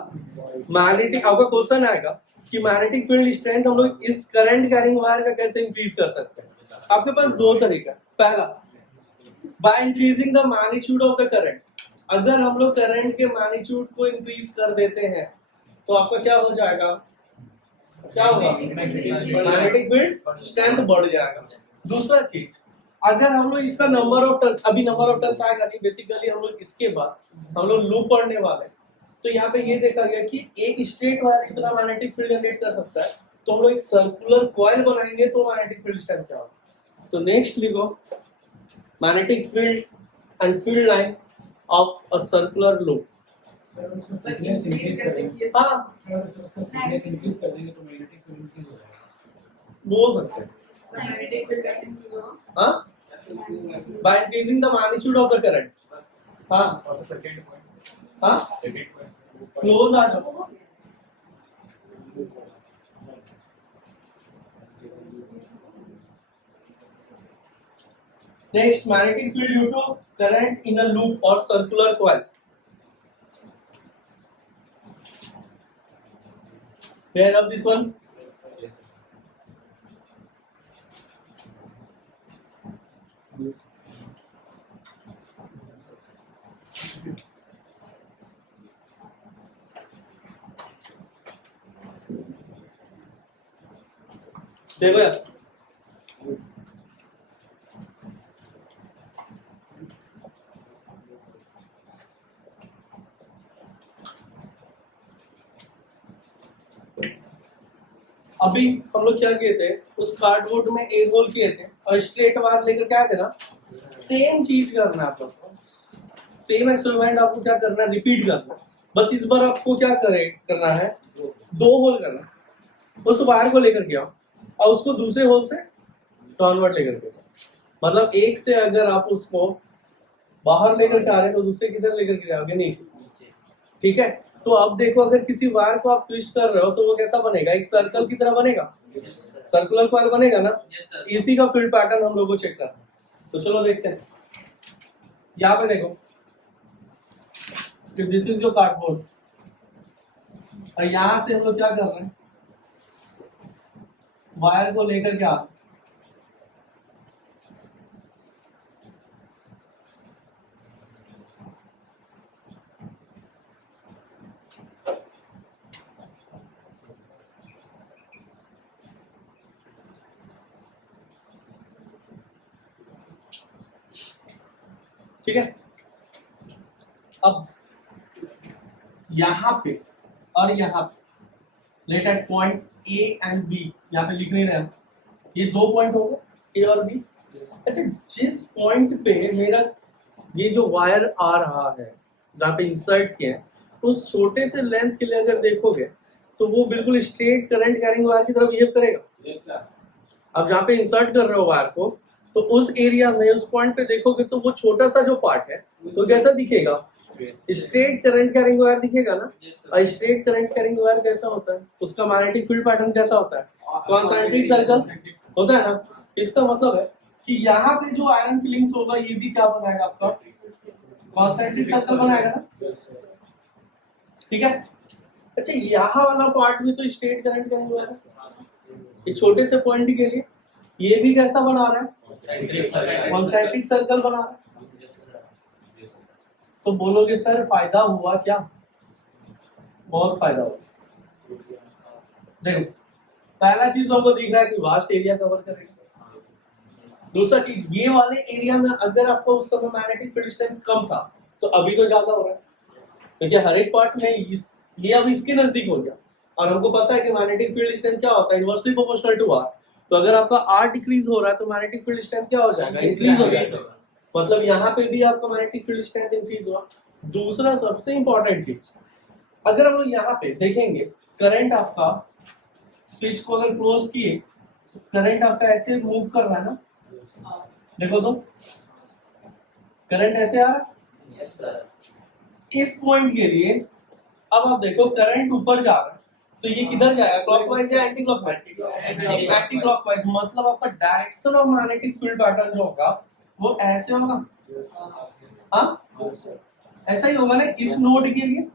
मैग्नेटिक, आपका क्वेश्चन आएगा कि मैग्नेटिक फील्ड स्ट्रेंथ हम लोग इस करंट कैरिंग वायर का कैसे इंक्रीज कर सकते हैं। आपके पास दो तरीका, पहला by increasing the magnitude of the current. अगर हम लोग करंट के मैग्नीट्यूड को इंक्रीज कर देते हैं तो आपका क्या हो जाएगा, क्या होगा, मैग्नेटिक फील्ड स्ट्रेंथ बढ़ जाएगा। दूसरा चीज, अगर हम लोग इसका नंबर ऑफ टर्न्स, अभी नंबर ऑफ टर्न्स आएगा नहीं, बेसिकली हम लोग इसके बाद हम लोग लूप पढ़ने वाले हैं। तो यहाँ पे ये देखा गया कि एक स्ट्रेट वायर इतना मैग्नेटिक फील्ड जनरेट कर सकता है, तो हम लोग एक सर्कुलर कॉइल बनाएंगे तो मैग्नेटिक फील्ड स्ट्रेंथ क्या होगा। तो नेक्स्ट लिखो, magnetic field and field lines of a circular loop. Sir उसको थिकनेस इंक्रीज कर देंगे। हाँ, अगर उसका थिकनेस इंक्रीज कर देंगे तो मैग्नेटिक फील्ड इंक्रीज हो जाएगा। बोल सकते हैं। मैग्नेटिक फील्ड कैसे इंक्रीज होगा? हाँ, by increasing the magnitude of the current। हाँ और तो सेकंड पॉइंट, हाँ, सेकंड पॉइंट क्लोज आ जाओ। Next, magnetic field due to current in a loop or circular coil। Hear of this one? देखो यार, अभी हम लोग क्या किए थे, उस कार्डबोर्ड में एक होल किए थे और स्ट्रेट वायर लेकर के आए थे ना। सेम चीज करना है आप लोग को, सेम एक्सपेरिमेंट आपको क्या करना है, रिपीट करना है। बस इस बार आपको क्या करना है, दो होल करना है। उस वायर को लेकर के आओ और उसको दूसरे होल से कन्वर्ट लेकर के जाओ। मतलब एक से अगर आप उसको बाहर लेकर के आ रहे हैं तो दूसरे किधर लेकर के जाओगे, नीचे। ठीक है, तो अब देखो अगर किसी वायर को आप ट्विस्ट कर रहे हो तो वो कैसा बनेगा, एक सर्कल की तरह बनेगा, सर्कुलर कॉइल बनेगा ना। Yes, sir. इसी का फील्ड पैटर्न हम लोग को चेक करना है। तो चलो देखते हैं। यहाँ पे देखो, दिस इज योर कार्डबोर्ड, और यहां से हम लोग क्या कर रहे हैं, वायर को लेकर के आ रहे हैं। ठीक है, अब यहां पे और यहां पे let at point A and B, यहाँ पे लिख नहीं रहे हम, ये दो पॉइंट हो गए ए और बी। अच्छा, जिस पॉइंट पे मेरा ये जो वायर आ रहा है जहाँ पे इंसर्ट किया है, उस छोटे से लेंथ के लिए अगर देखोगे तो वो बिल्कुल स्ट्रेट करंट कैरिंग वायर की तरफ बिहेव करेगा। Yes, sir. अब जहाँ पे इंसर्ट कर रहे हो वायर को, तो उस एरिया में उस पॉइंट पे देखोगे तो वो छोटा सा जो पार्ट है तो कैसा दिखेगा, स्ट्रेट करंट कैरिंग वायर दिखेगा ना। Yes, sir. और स्ट्रेट करंट कैरिंग वायर कैसा होता है, उसका मैग्नेटिक फील्ड पैटर्न कैसा होता है, कॉन्सेंट्रिक सर्कल होता है ना। इसका मतलब है कि यहाँ पे जो आयरन फिलिंग्स होगा ये भी क्या बनाएगा, आपका कॉन्सेंट्रिक सर्कल बनाएगा ना। ठीक है, अच्छा यहाँ वाला पार्ट भी तो स्ट्रेट करंट कैरिंग वायर है, एक छोटे से पॉइंट के लिए ये भी कैसा बना रहा है, कॉन्सेंट्रिक सर्कल बना रहा है। तो बोलोगे सर फायदा हुआ क्या, बहुत फायदा हुआ। देखो पहला चीज हमको दिख रहा है कि वास्ट एरिया कवर करेगा। दूसरा चीज, ये वाले एरिया में अगर आपको उस समय मैग्नेटिक फील्ड स्ट्रेंथ कम था तो अभी तो ज्यादा हो रहा है, क्योंकि हर एक पार्ट में ये अब इसके नजदीक हो गया। और हमको पता है कि मैग्नेटिक फील्ड स्ट्रेंथ क्या होता है, इनवर्सली प्रोपोर्शनल टू आर। तो अगर आपका आर डिक्रीज हो रहा है तो मैग्नेटिक फील्ड स्ट्रेंथ क्या हो जाएगा, इंक्रीज हो जाएगा। मतलब यहाँ पे भी आपका मैग्नेटिक फील्ड स्ट्रेंथ इंक्रीज हुआ। दूसरा सबसे इंपॉर्टेंट चीज, अगर हम लोग यहाँ पे देखेंगे करंट आपका, स्विच को अगर क्लोज किए तो करंट आपका ऐसे मूव कर रहा है ना, देखो तो करंट ऐसे आ रहा है। Yes, sir. इस पॉइंट के लिए अब आप देखो करंट ऊपर जा रहा है तो ये किधर जाएगा, क्लॉकवाइज या एंटी क्लॉकवाइज, एंटी क्लॉकवाइज। मतलब आपका direction of magnetic field pattern जो होगा वो ऐसे होगा, हाँ ऐसा ही होगा ना इस नोड के लिए।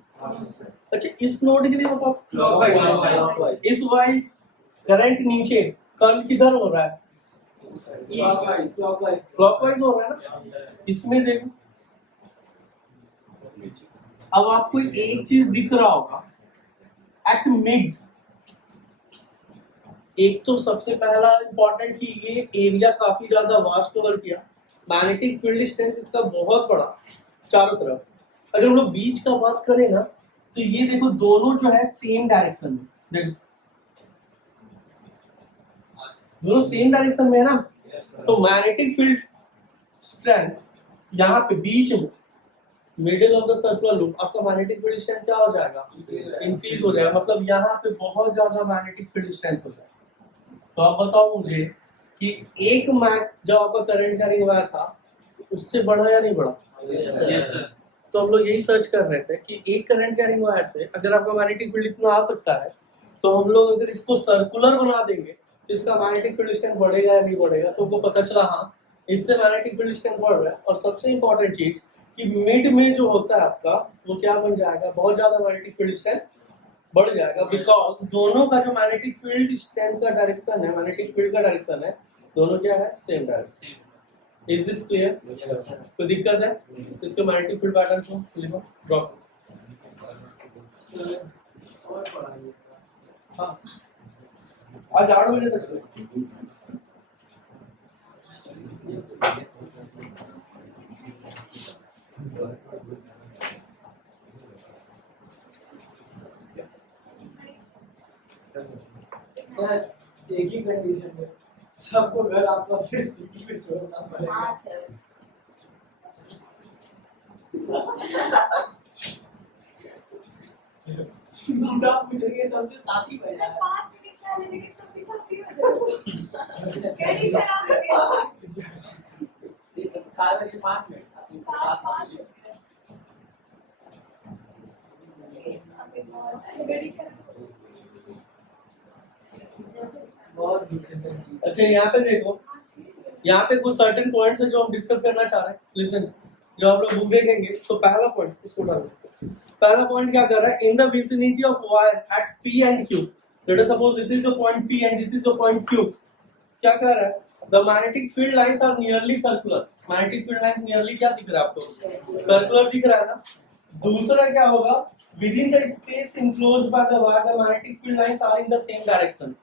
अच्छा इस नोड के लिए बताओ क्लॉकवाइज, इस वाइज करंट नीचे कर्ल किधर हो रहा है, क्लॉकवाइज हो रहा है ना। इसमें देखो अब आपको एक चीज दिख रहा होगा एट मिड, एक तो सबसे पहला इंपॉर्टेंट कि ये एरिया काफी ज्यादा वास्ट कवर किया, मैग्नेटिक फील्ड स्ट्रेंथ इसका बहुत बड़ा चारों तरफ। अगर हम लोग बीच का बात करें ना तो ये देखो दोनों जो है सेम डायरेक्शन में, देखो दोनों सेम डायरेक्शन में है ना। तो मैग्नेटिक फील्ड स्ट्रेंथ यहाँ पे बीच में middle of the circular loop आपका मैग्नेटिक फील्ड स्ट्रेंथ क्या हो जाएगा, इंक्रीज हो जाएगा। मतलब यहाँ पे बहुत ज्यादा मैग्नेटिक फील्ड स्ट्रेंथ हो जाएगा। तो आप बताओ मुझे कि एक मैग जब आपका करंट कैरिंग वायर था तो उससे बढ़ा या नहीं बढ़ा। Yes, sir. तो हम लोग यही सर्च कर रहे थे कि एक करंट कैरिंग वायर से अगर आपका मैग्नेटिक फील्ड इतना आ सकता है तो हम लोग अगर इसको सर्कुलर बना देंगे तो इसका मैग्नेटिक फील्ड स्ट्रेंथ बढ़ेगा या नहीं बढ़ेगा। तो हमको पता चला हाँ इससे मैग्नेटिक फील्ड स्ट्रेंथ बढ़ रहा है। और सबसे इंपॉर्टेंट चीज कि मिड में जो होता है आपका वो क्या बन जाएगा, बहुत ज्यादा मैग्नेटिक फील्ड स्ट्रेंथ बढ़ जाएगा, बिकॉज दोनों का जो मैग्नेटिक फील्ड स्ट्रेंथ का डायरेक्शन है, मैग्नेटिक फील्ड का डायरेक्शन है, दोनों क्या है, same direction. Is this clear, कोई दिक्कत है इसके मैग्नेटिक फील्ड पैटर्न को लिखो ड्रॉ। हाँ आज 8 बजे तक सर एक ही कंडीशन है, सबको घर आपको अपने स्कूटी में छोड़ना पड़ेगा। हाँ सर, सब पूछ रही है तब से साथी सर बजा 5 मिनट पहले लेकिन तब भी साथी हो जाएगा। कंडीशन आप लोग 4 बजे 5 मिनट, 7 5 बजे। मिनट घड़ी क्या बहुत दुख है सर जी। अच्छा यहाँ पे देखो, यहाँ पे कुछ सर्टेन पॉइंट्स है जो हम डिस्कस करना चाह रहे हैं। लिसन, जो आप लोग बुक देखेंगे तो पहला पॉइंट इसको डालो। पहला पॉइंट क्या कर रहा है, in the vicinity of wire at P and Q, let us suppose this is your point P and this is your point Q, क्या कर रहा है, the magnetic field lines are nearly circular. Magnetic field lines nearly क्या दिख रहा है आपको, circular दिख रहा है ना। दूसरा क्या होगा, within the space enclosed by the wire the magnetic field lines are in the same direction.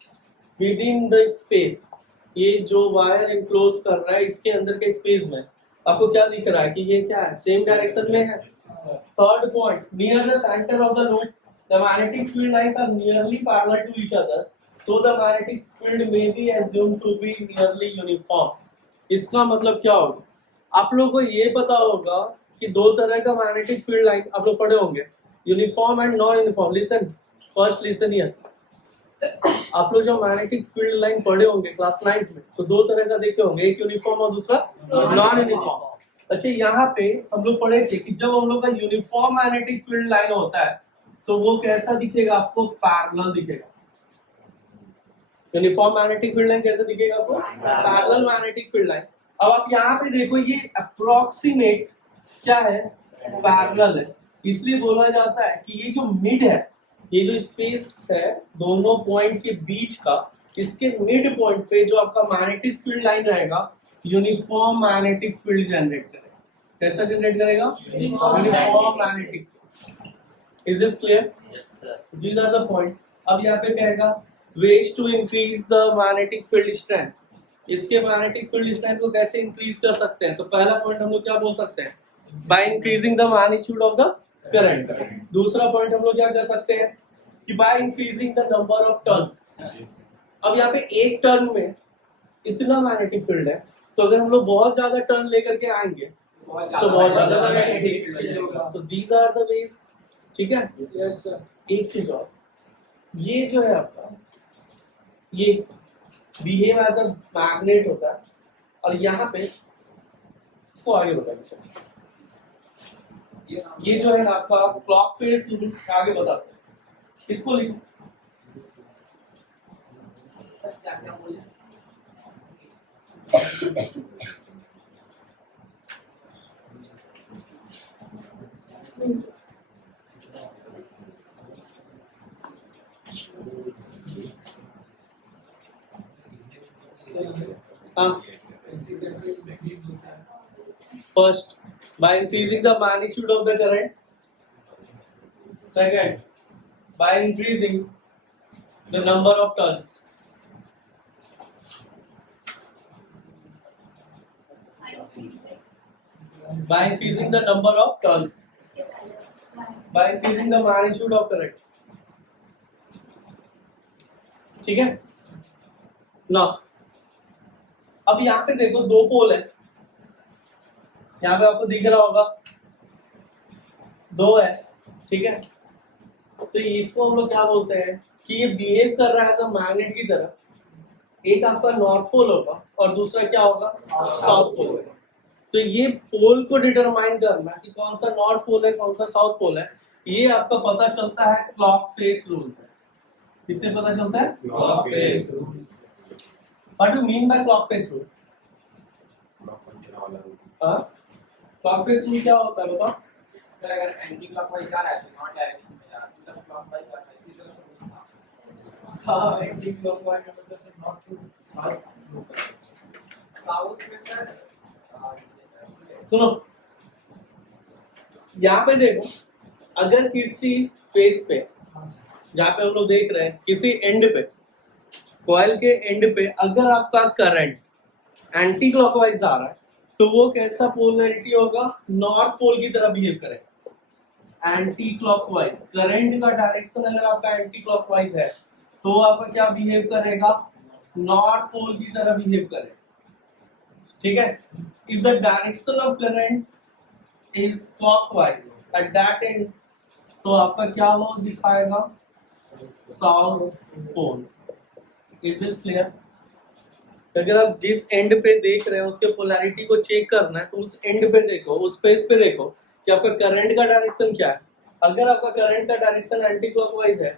Within the space, ये जो वायर इनक्लोज कर रहा है इसके अंदर के स्पेस में आपको क्या दिख रहा है कि ये क्या है, सेम डायरेक्शन में है। Third point, near the centre of the loop the magnetic field lines are nearly parallel to each other, so the magnetic field may be assumed to be nearly uniform. इसका मतलब क्या होगा, आप लोगों को ये पता होगा कि दो तरह का मैग्नेटिक फील्ड लाइन आप लोग पढ़े होंगे, uniform and non uniform. Listen, first listen here, आप लोग जो मैग्नेटिक फील्ड लाइन पढ़े होंगे क्लास 9 में तो दो तरह का देखे होंगे, एक यूनिफॉर्म और दूसरा नॉन यूनिफॉर्म। अच्छा यहाँ पे हम लोग पढ़े थे कि जब हम लोग का यूनिफॉर्म मैग्नेटिक फील्ड लाइन होता है तो वो कैसा दिखेगा आपको, पैरेलल दिखेगा। यूनिफॉर्म मैग्नेटिक फील्ड लाइन कैसा दिखेगा आपको, पैरेलल मैग्नेटिक फील्ड लाइन। अब आप यहाँ पे देखो ये अप्रोक्सीमेट क्या है, पैरेलल है। इसलिए बोला जाता है कि ये जो मिड है, ये जो स्पेस है दोनों पॉइंट के बीच का, इसके मिड पॉइंट पे जो आपका मैग्नेटिक फील्ड लाइन रहेगा यूनिफॉर्म मैग्नेटिक फील्ड जनरेट करेगा। कैसा जनरेट करेगा, uniform magnetic. Is this clear? Yes, sir. These are the points. अब यहाँ पे कहेगा ways to increase the magnetic field strength. इसके मैग्नेटिक फील्ड स्ट्रेंथ को कैसे इंक्रीज कर सकते हैं, तो पहला पॉइंट हम लोग क्या बोल सकते हैं, by increasing the magnitude of the current. दूसरा पॉइंट हम लोग क्या कर सकते हैं कि by increasing the number of turns. अब यहाँ पे एक टर्न में इतना मैग्नेटिक फील्ड है, तो अगर हम लोग बहुत ज्यादा टर्न लेकर के आएंगे तो बहुत ज्यादा मैग्नेटिक फील्ड होगा। तो दीज आर द वेज, ठीक है। Yes sir. एक चीज और, ये जो है आपका ये बिहेव एज अ मैग्नेट होता है, और यहाँ पे इसको आगे बताइए। ये जो है ना आपका क्लॉक फेस रूल आगे बताते हैं, इसको लिखो। सर क्या क्या बोले? ऐसे कैसे इंक्रीज होता है? First, by increasing the magnitude of the current. Second, by increasing the number of turns. By increasing the number of turns. By increasing the magnitude of current. ठीक है ना। अब यहाँ पे देखो दो पोल है, यहाँ पे आपको दिख रहा होगा दो है, ठीक है। तो इसको हम लोग क्या बोलते हैं कि ये बिहेव कर रहा है एज अ मैग्नेट की तरह। एक आपका नॉर्थ पोल होगा और दूसरा क्या होगा, साउथ पोल होगा। तो ये पोल को डिटरमाइन करना कि कौन सा नॉर्थ पोल है कौन सा साउथ पोल है, ये आपका पता चलता है क्लॉक फेस रूल से। किससे पता चलता है, Clock face what do mean by clock face rule? Clock face rule क्या होता है बताओ। सर अगर एंटी क्लॉकवाइज जा रहा है तो नॉट डायरेक्शन में जा रहा है, मतलब क्लॉकवाइज जा रहा है, इसी तरह से पूछता। हाँ, एंटी क्लॉकवाइज का मतलब है नॉट टू साउथ में सर सुनो, यहाँ पे देखो, अगर किसी फेस पे जहाँ पे हम लोग देख रहे हैं किसी एंड पे, कॉइल के एंड पे अगर आपका करंट एंटी क्लॉकवाइज आ रहा है तो वो कैसा पोलैरिटी होगा, नॉर्थ पोल की तरह बिहेव करेगा। एंटी क्लॉकवाइज करंट का डायरेक्शन अगर आपका एंटी क्लॉकवाइज है तो आपका क्या बिहेव करेगा, नॉर्थ पोल की तरह बिहेव करेगा, ठीक है। If the direction of current is clockwise at that end, तो आपका क्या वो दिखाएगा, south pole. Is this clear? अगर आप जिस एंड पे देख रहे हैं उसके पोलैरिटी को चेक करना है तो उस एंड पे देखो, उस फेस पे देखो कि आपका करंट का डायरेक्शन क्या है। अगर आपका करंट का डायरेक्शन एंटी क्लॉकवाइज है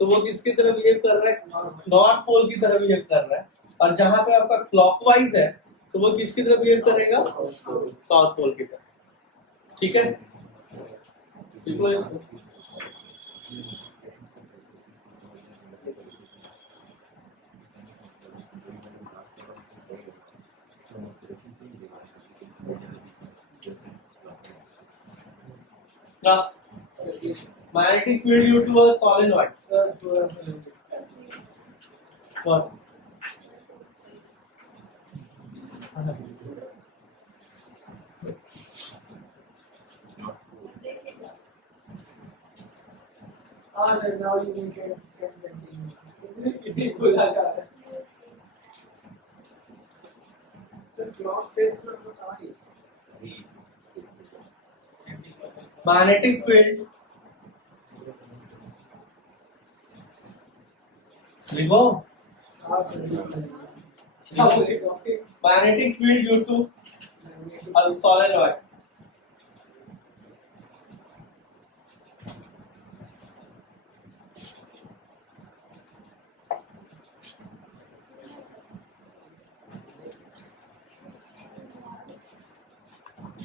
तो वो किसकी तरफ बिहेव कर रहा है, नॉर्थ पोल की तरफ बिहेव कर रहा है, और जहां पे आपका क्लॉकवाइज है तो वो किसकी तरफ बिहेव करेगा, साउथ पोल की तरफ। ठीक है, लिख लो इसको। Now, magnetic field due to a solenoid. Sir थोड़ा सा What? हाँ sir now you can continue इतनी बोला जा रहा है सर क्लॉक फेस पर तो कहां है Magnetic field. लिखो। हाँ सर क्या बोले okay Magnetic field due to a solenoid.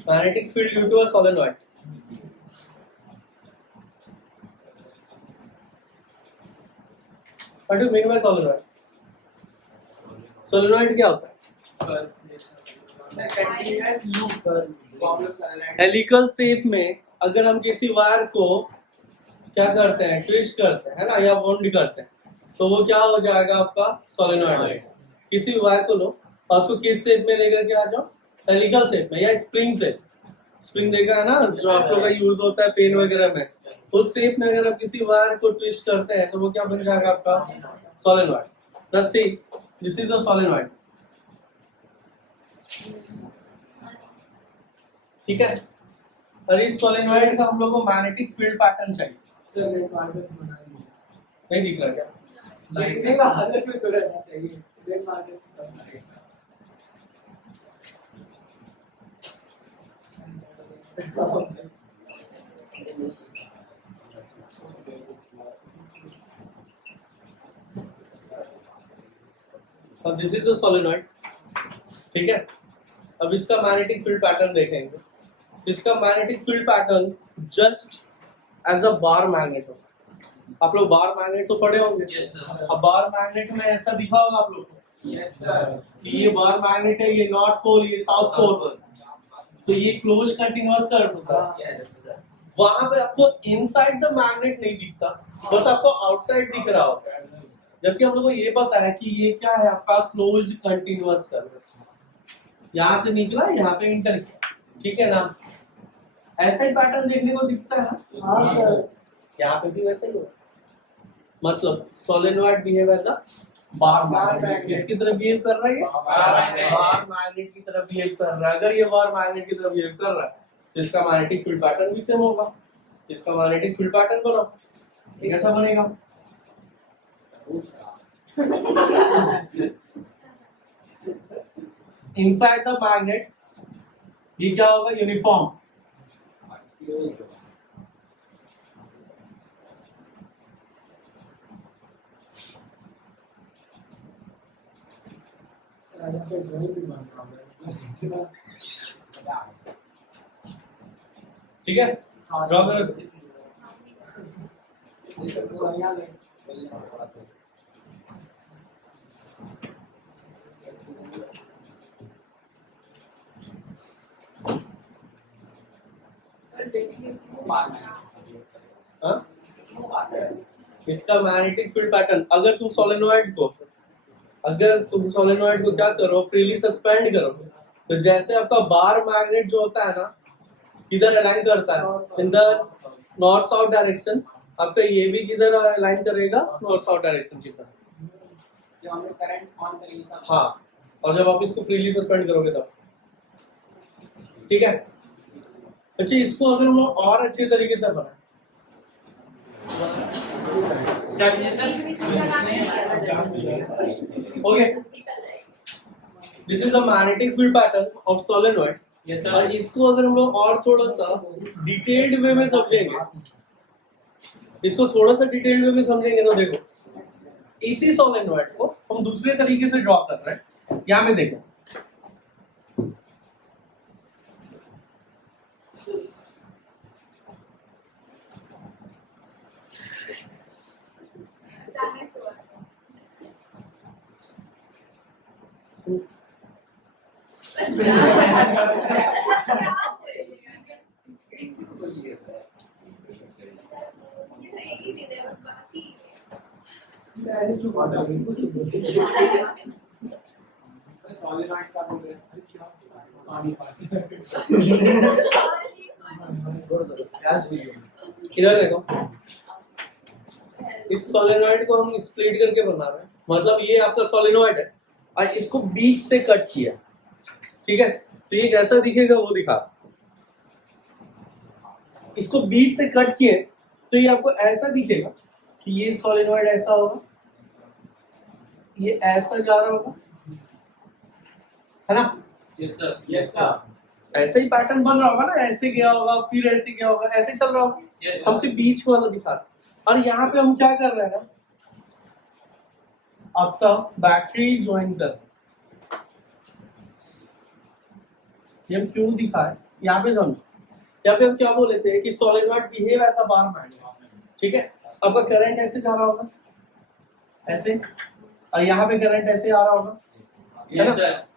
Magnetic field due to a solenoid. What do you mean by solenoid? Solenoid क्या होता है? कंटीन्यूअस लूप पर कॉम्प्लेक्स सोलेनॉइड हेलिकल शेप में अगर हम किसी वायर को क्या करते हैं, ट्विस्ट करते हैं, है ना, या वाउंड करते हैं, तो वो क्या हो जाएगा आपका सोलेनॉइड। किसी भी वायर को लो और उसको किस शेप में लेकर के आ जाओ, हेलिकल शेप में या स्प्रिंग से। स्प्रिंग देखा है ना जो आप लोग का यूज होता है पेन वगैरह में, उस शेप में अगर आप किसी वायर को ट्विस्ट करते हैं तो वो क्या बन जाएगा आपका solenoid. now see this is a solenoid, ठीक है। और इस सोलेनॉइड का हम लोग को मैग्नेटिक फील्ड पैटर्न चाहिए। सर रेड मार्कर्स बना दिए नहीं दिख रहा क्या? लिखने का हालत में तो रहना चाहिए रेड मार्कर्स करना है अब दिस इज अ सोलेनॉइड, ठीक है। अब इसका मैग्नेटिक फील्ड पैटर्न देखेंगे। इसका magnetic field pattern just as a bar magnet होता है। आप लोग बार मैग्नेट तो पढ़े होंगे। Yes, sir. अब बार मैग्नेट में ऐसा दिखा होगा आप लोग को यस सर कि ये बार मैग्नेट है, ये नॉर्थ पोल, ये साउथ पोल, तो ये क्लोज कंटिन्यूअस कर्व होता है। यस सर वहां पे आपको इनसाइड द मैग्नेट नहीं दिखता, बस आपको आउटसाइड दिख रहा होता है। जबकि हम लोग को ये पता है कि ये क्या है, आपका क्लोज्ड कंटिन्यूअस कर्व, यहाँ से निकला यहाँ पे इंटर किया, ठीक है ना। ऐसा ही पैटर्न देखने को दिखता है ना। हाँ सर यहाँ पे भी वैसा ही होगा, मतलब solenoid behave as a bar magnet. किसकी तरफ बिहेव कर रहा है? बार मैग्नेट की तरफ बिहेव कर रहा है। अगर ये बार मैग्नेट की तरफ बिहेव कर रहा है तो इसका मैग्नेटिक फील्ड पैटर्न भी सेम होगा। इसका मैग्नेटिक फील्ड पैटर्न बनाओ, ये कैसा बनेगा? इनसाइड द मैग्नेट ये क्या होगा? यूनिफॉर्म। सर आज पे ड्राइंग भी बन रहा है ठीक है, ड्रॉ करो इसको। इसका पूरा यहाँ ले सर लेकिन क्यों मारना है हाँ? क्यों मारना है इसका मैग्नेटिक फील्ड पैटर्न, अगर तुम सोलेनॉइड को क्या करो, फ्रीली सस्पेंड करो, तो जैसे आपका बार मैग्नेट जो होता है ना, किधर अलाइन करता है? In the north south direction. आपका ये भी किधर अलाइन करेगा? नॉर्थ साउथ डायरेक्शन की तरफ। जब हमने करंट ऑन करेंगे तब हाँ, और जब आप इसको फ्रीली सस्पेंड करोगे तब, ठीक है। अच्छा, इसको अगर हम लोग और अच्छे तरीके से बनाए, okay, this is the magnetic field pattern of solenoid. Yes और इसको अगर हम लोग और थोड़ा सा डिटेल्ड वे में समझेंगे इसको थोड़ा सा डिटेल में भी समझेंगे तो देखो, इसी सोलेनॉइड को हम दूसरे तरीके से ड्रॉ कर रहे हैं। यहाँ पे देखो, अचानक से हुआ। ये तो एक ही चीज है बस, बाकी ऐसे चुप आ जाओगे कुछ नहीं बोल सकते। सॉलिनॉइड का बोल रहे हैं पानी पानी इधर देखो, इस सोलेनॉइड को हम स्प्लिट करके बना रहे हैं, मतलब ये आपका सोलेनॉइड है और इसको बीच से कट किया, ठीक है? तो ये कैसा दिखेगा वो दिखा, इसको बीच से कट किए तो ये आपको ऐसा दिखेगा कि ये सोलेनॉइड ऐसा होगा, ये ऐसा जा रहा होगा, है ना? यस सर ऐसे ही पैटर्न बन रहा होगा ना, ऐसे गया होगा फिर ऐसे गया होगा, ऐसे चल रहा होगा। Yes, हमसे बीच वाला दिखा रहा है। और यहाँ पे हम क्या कर रहे हैं ना, आपका बैटरी ज्वाइन कर, ये हम क्यों दिखा है यहाँ पे समझो। यहाँ पे हम क्या बोले थे कि solenoid behave as a bar magnet, ठीक है? आपका करंट ऐसे जा रहा होगा, ऐसे, और यहाँ पे करंट ऐसे आ रहा होगा, है ना? यस सर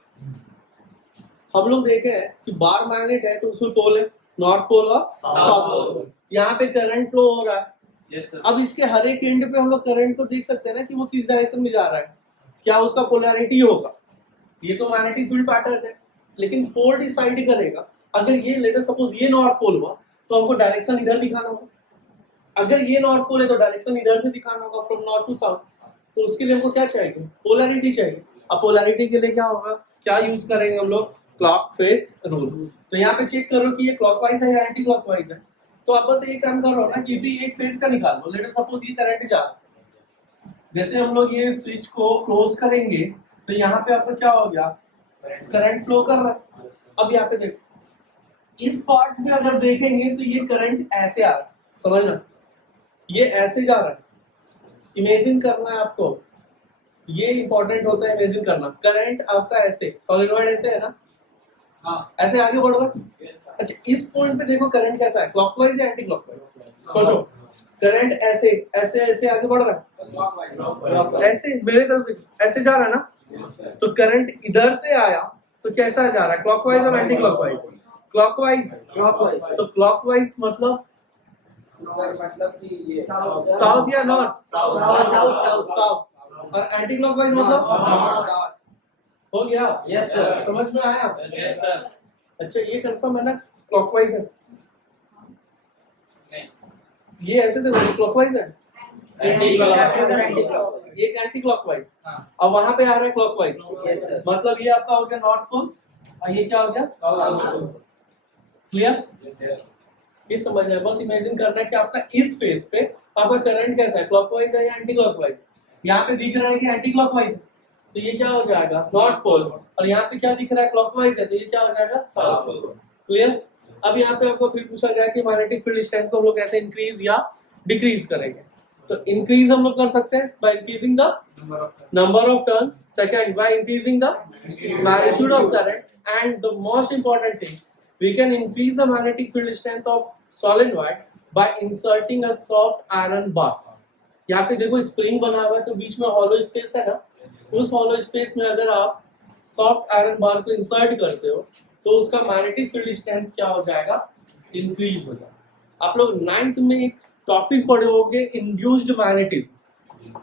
हम लोग देखे हैं कि बार मैग्नेट है तो उसमें पोल है, नॉर्थ पोल और साउथ पोल। यहाँ पे करंट फ्लो हो रहा है। यस सर अब इसके हर एक एंड पे हम लोग करंट को देख सकते हैं ना कि वो किस डायरेक्शन में जा रहा है, क्या उसका पोलैरिटी होगा। ये तो मैग्नेटिक फील्ड पैटर्न है, लेकिन पोल डिसाइड करेगा। अगर ये लेटर सपोज ये नॉर्थ पोल हुआ तो हमको डायरेक्शन इधर दिखाना होगा, अगर ये नॉर्थ पोल है तो डायरेक्शन इधर से दिखाना होगा, फ्रॉम नॉर्थ टू साउथ। तो उसके लिए हमको क्या चाहिए, पोलैरिटी चाहिए। अब पोलैरिटी के लिए क्या होगा, क्या यूज करेंगे हम लोग, क्लॉक फेस रूल। तो यहाँ पे चेक करो कि ये क्लॉकवाइज है या एंटी क्लॉकवाइज है। तो आप बस एक काम करो ना, किसी एक फेस का निकाल लो। लेटर सपोज ये करंट जा रहा है, जैसे हम लोग ये स्विच को क्लोज करेंगे तो यहाँ पे आपका क्या हो गया, करंट फ्लो कर रहा है। अब यहाँ पे देखो, इस पार्ट में अगर देखेंगे तो ये करंट ऐसे आ रहा है, समझना, ये ऐसे जा रहा है। इमेजिन करना है आपको, ये इंपॉर्टेंट होता है इमेजिन करना। करंट आपका ऐसे, सोलेनॉइड ऐसे है ना, हाँ ऐसे आगे बढ़ रहा है। यस सर अच्छा, इस पॉइंट पे देखो करंट कैसा है, क्लॉकवाइज या एंटी क्लॉकवाइज, सोचो। करंट ऐसे ऐसे ऐसे आगे बढ़ रहा है, क्लॉकवाइज ऐसे मेरे तरफ देखो, ऐसे जा रहा है ना। यस सर तो करंट इधर से आया तो कैसा जा रहा है, क्लॉकवाइज और एंटी क्लॉकवाइज, क्लॉकवाइज। तो क्लॉकवाइज मतलब मतलब कि ये साउथ या नॉर्थ, साउथ। और एंटी क्लॉकवाइज मतलब हो गया। Yes, sir. समझ में आया। यस सर अच्छा, ये कंफर्म है ना, क्लॉकवाइज है। नहीं ये ऐसे देखो क्लॉकवाइज है, एंटी क्लॉकवाइज ये एंटी क्लॉकवाइज। हाँ अब वहां पे आ रहा है क्लॉकवाइज। Yes, sir. मतलब ये आपका हो गया नॉर्थ पोल और ये क्या हो गया, क्लियर? यस सर ये समझना है, बस इमेजिन करना है कि आपका इस फेस पे आपका करंट कैसा है, क्लॉकवाइज है या एंटी क्लॉकवाइज। यहाँ पे दिख रहा है कि एंटी क्लॉकवाइज है, तो ये क्या हो जाएगा, नॉर्थ पोल। और यहाँ पे क्या दिख रहा है, क्लॉकवाइज है, तो ये क्या हो जाएगा, साउथ पोल। क्लियर? अब यहाँ पे आपको फिर पूछा गया कि मैग्नेटिक फील्ड स्ट्रेंथ को हम लोग कैसे इंक्रीज या डिक्रीज करेंगे। तो इंक्रीज हम लोग कर सकते हैं by increasing the number of turns, second by increasing the magnitude of current, and the most important thing, we can increase the magnetic field strength of solenoid by inserting a soft iron bar. यहाँ पे देखो spring बना हुआ है तो बीच में hollow space है ना, उस हॉलो स्पेस में अगर आप सॉफ्ट आयरन बार को इंसर्ट करते हो तो उसका मैग्नेटिक फील्ड स्ट्रेंथ क्या हो जाएगा, इंक्रीज हो जाएगा। आप लोग 9th में एक टॉपिक पढ़े होंगे, इंड्यूस्ड मैग्नेटिज्म।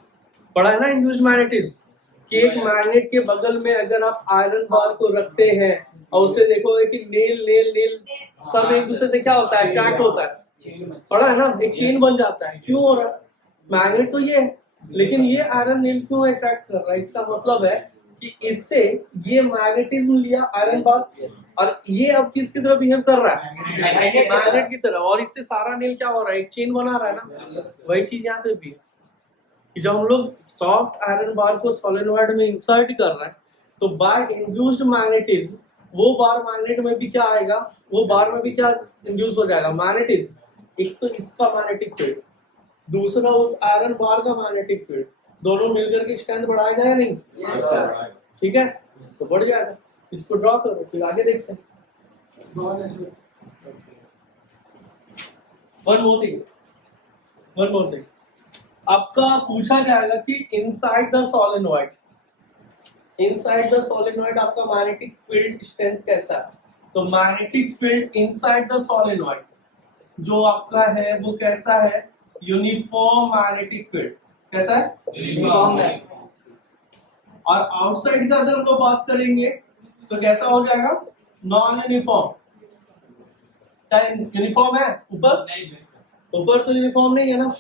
पढ़ा है ना इंड्यूस्ड मैग्नेटिज्म, कि एक मैग्नेट के बगल में अगर आप आयरन बार को रखते हैं और उससे देखोगे कि नेल सब एक दूसरे से क्या होता है, अट्रैक्ट होता है। पढ़ा है ना, एक चेन बन जाता है। क्यों हो रहा है, मैग्नेट तो ये है, लेकिन ये आयरन नेल क्यों अट्रैक्ट कर रहा है, इसका मतलब है कि इससे ये मैग्नेटिज्म लिया आयरन बार और ये अब किसकी तरह बिहेव कर रहा है, मैग्नेट की तरह, और इससे सारा नेल क्या हो रहा है, एक चेन बना रहा है ना। वही चीज यहाँ पे भी है कि जब हम लोग सॉफ्ट आयरन बार को सोलेनॉइड में इंसर्ट कर रहे हैं तो बाय इंड्यूस्ड मैग्नेटिज्म वो बार मैग्नेट में भी क्या आएगा, वो बार में भी क्या इंड्यूस हो जाएगा, मैग्नेटिज्म। एक तो इसका मैग्नेटिक फील्ड, दूसरा उस आयरन बार का मैग्नेटिक फील्ड, दोनों मिलकर के स्ट्रेंथ बढ़ाएगा या नहीं? Yes, sir. ठीक है, तो बढ़ जाएगा। इसको ड्रॉ करो, फिर आगे देखते हैं। वन मोर थिंग आपका पूछा जाएगा कि इनसाइड द सोलेनॉइड आपका मैग्नेटिक फील्ड स्ट्रेंथ कैसा है? तो magnetic field inside the solenoid जो आपका है वो कैसा है? Uniform magnetic field. कैसा है? यूनिफॉर्म है। और आउटसाइड का अगर हम लोग बात करेंगे तो कैसा हो जाएगा? Non uniform. यूनिफॉर्म है ऊपर? नहीं सर, ऊपर तो यूनिफॉर्म नहीं है ना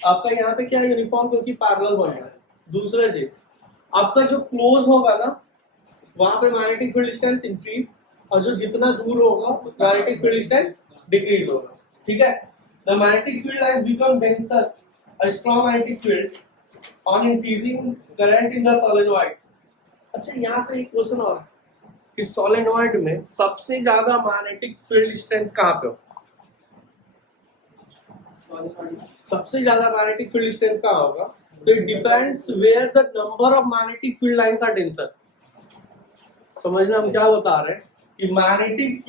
आपका। यहाँ पे क्या है? यूनिफॉर्म, क्योंकि पैरेलल बन रहा है। दूसरा चीज आपका जो क्लोज होगा ना वहां पे मैग्नेटिक फील्ड स्ट्रेंथ इंक्रीज, और जो जितना दूर होगा मैग्नेटिक फील्ड स्ट्रेंथ डिक्रीज होगा। ठीक है, the magnetic field lines become denser, a strong magnetic field on increasing current in the solenoid. अच्छा, यहाँ पे एक क्वेश्चन और है कि सोलेनॉइड में सबसे ज्यादा मैग्नेटिक फील्ड स्ट्रेंथ कहाँ पे हो? सबसे ज्यादा मैग्नेटिक फील्ड स्ट्रेंथ कहाँ होगा? तो it depends where the number of magnetic field lines are denser. समझना हम क्या बता रहे हैं कि मैग्नेटिक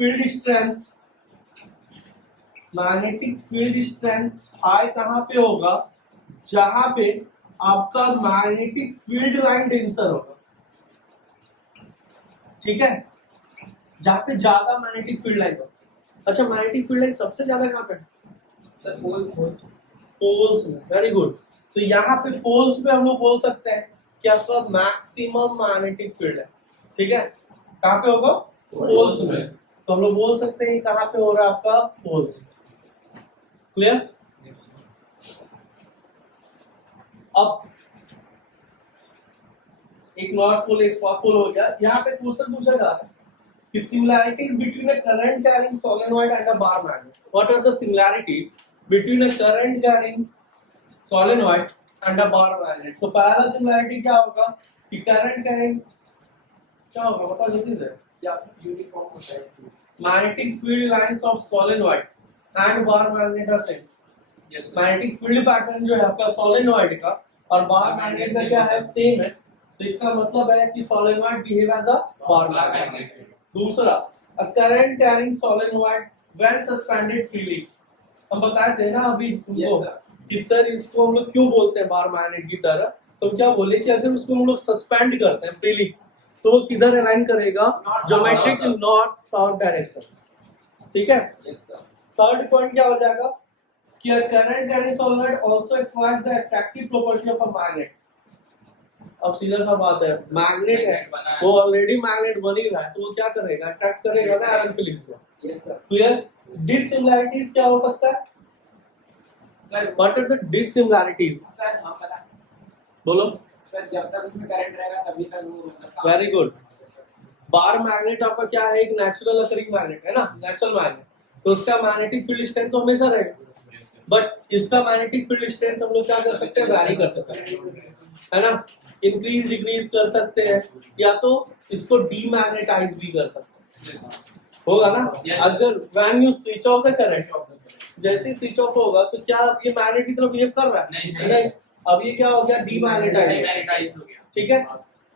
फील्ड स्ट्रेंथ हाई कहाँ पे होगा? जहां पे आपका मैग्नेटिक फील्ड लाइन डेंसर होगा। ठीक है, जहां पे ज्यादा मैग्नेटिक फील्ड लाइन होगा। अच्छा, मैग्नेटिक फील्ड लाइन सबसे ज्यादा कहाँ पे है? सर पोल्स पोल्स में। Very good. तो यहाँ पे पोल्स पे हम लोग बोल सकते हैं कि आपका मैक्सिमम मैग्नेटिक फील्ड है। ठीक है, कहाँ पे होगा? पोल्स में। तो हम लोग बोल सकते हैं कहाँ पे हो रहा है आपका? पोल्स। क्लियर? अब एक नॉर्थ पोल एक साउथ पोल हो गया। यहाँ पे क्वेश्चन पूछा जा रहा है कि similarities between a current carrying solenoid and a bar magnet. What are the similarities between a current carrying solenoid and a bar magnet? तो पहला similarity क्या होगा कि current carrying क्या होगा बताओ जल्दी से। यूनिफॉर्म होता है। Magnetic field lines of solenoid and bar magnet are same. Yes magnetic field pattern जो है आपका सोलेनॉइड का और बार मैग्नेट का क्या है? सेम है। तो इसका मतलब है कि solenoid behave as a bar magnet. दूसरा, a current carrying solenoid when suspended freely. हम बताए थे ना अभी तुमको कि सर इसको हम लोग क्यों बोलते हैं बार मैग्नेट की तरह। तो क्या बोले कि अगर उसको हम लोग सस्पेंड करते हैं फ्रीली तो वो किधर अलाइन करेगा? Geometric north south direction. ठीक है, यस सर। थर्ड पॉइंट क्या हो जाएगा कि a current carrying solenoid also acquires the attractive property of a magnet. अब सीधा सा बात है, मैग्नेट है वो ऑलरेडी मैग्नेट बन ही रहा है तो वो क्या करेगा? अट्रैक्ट करेगा ना आयरन फिलिंग्स को। Yes sir. क्लियर? डिसिमिलैरिटीज क्या हो सकता है? Sir what are the dissimilarities? Sir हम बता बोलो। सर जब तक उसमें करंट रहेगा तभी तक वो मतलब वेरी गुड। बार मैग्नेट आपका क्या है? एक नेचुरल अकरिंग मैग्नेट है ना, नेचुरल मैग्नेट। तो उसका मैग्नेटिक फील्ड स्ट्रेंथ तो हमेशा रहेगा, बट इसका मैग्नेटिक फील्ड स्ट्रेंथ हम लोग क्या कर सकते हैं? वैरी कर सकते हैं, है ना। इंक्रीज डिक्रीज कर सकते हैं या तो इसको डीमैग्नेटाइज भी कर सकते हैं। होगा ना? अगर when you switch off the current, जैसे स्विच ऑफ होगा तो क्या ये मैग्नेट की तरफ बिहेव कर रहा है? नहीं। अब ये क्या हो गया? डीमैग्नेटाइज हो गया। ठीक है,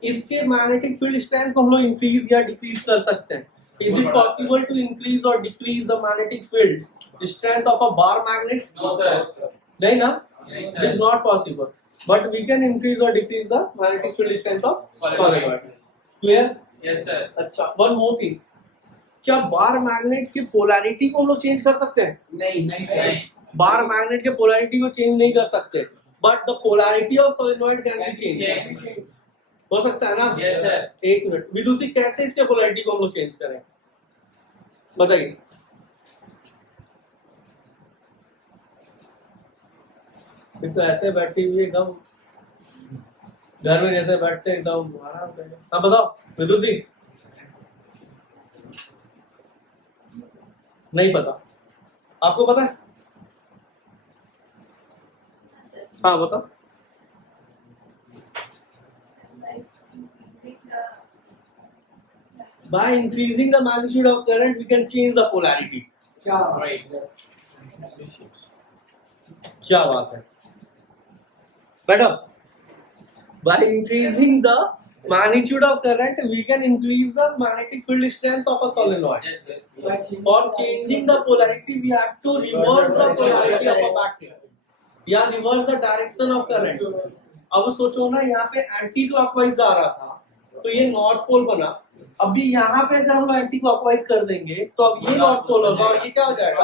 इसके मैग्नेटिक फील्ड स्ट्रेंथ को हम लोग इंक्रीज या डिक्रीज कर सकते हैं। Is it possible to increase or decrease the magnetic field strength of a bar magnet? No sir. नहीं ना? Yes, It is not possible. But we can increase or decrease the magnetic field strength of solenoid. Clear? Yes sir. अच्छा, one more thing. क्या bar magnet की polarity को हम लोग change कर सकते हैं? नहीं सर। बार मैग्नेट के पोलैरिटी को चेंज नहीं कर सकते, but the polarity of solenoid can be change. हो सकता है ना? Yes sir. एक मिनट, विदुषी कैसे इसके पोलैरिटी को हम लोग चेंज करें बताइए। तो ऐसे बैठी हुई एकदम घर में जैसे बैठते एकदम आराम से। हाँ बताओ विदुषी। नहीं पता? आपको पता है? हाँ बताओ। By increasing the magnitude of current, we can change the polarity. क्या राइट। क्या बात है? better. By increasing the magnitude of current, we can increase the magnetic field strength of a solenoid. Yes, yes. By changing- For changing the polarity, we have to reverse the polarity of a magnet. या reverse the direction of current. अब सोचो ना, यहाँ पे anti clockwise जा रहा था, तो ये नॉर्थ पोल बना. अभी यहाँ पे अगर हम एंटी क्लॉकवाइज कर देंगे, तो अब ये नॉर्थ पोल होगा और ये क्या हो जाएगा?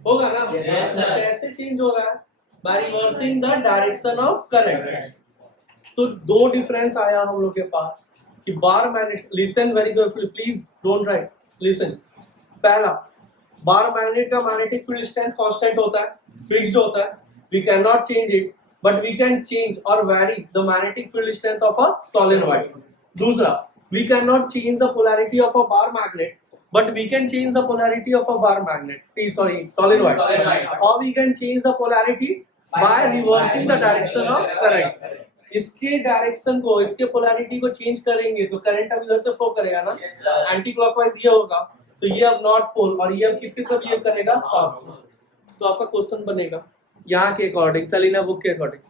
होगा ना? Yes, sir. कैसे चेंज हो रहा है? By reversing the direction of current. तो दो डिफरेंस आया हम लोग के पास कि bar magnet. Listen very carefully, please don't write, listen. पहला, बार मैग्नेट का मैग्नेटिक फील्ड स्ट्रेंथ कांस्टेंट होता है, फिक्स्ड होता है, we can not change it, but we can change और vary the magnetic field strength of a solenoid. दूसरा, we can not change the polarity of a bar magnet, but we can change the polarity of a bar magnet, sorry, solenoid. Or we can change the polarity by reversing the direction of current. इसके direction को, इसके polarity को change करेंगे तो current अब इधर से flow करेगा ना, एंटी क्लॉकवाइज ये होगा, तो ये अब नॉर्थ पोल और ये अब किसकी तरफ बिहेव करेगा? South pole. तो आपका क्वेश्चन बनेगा यहाँ के अकॉर्डिंग, सेलिना बुक के अकॉर्डिंग.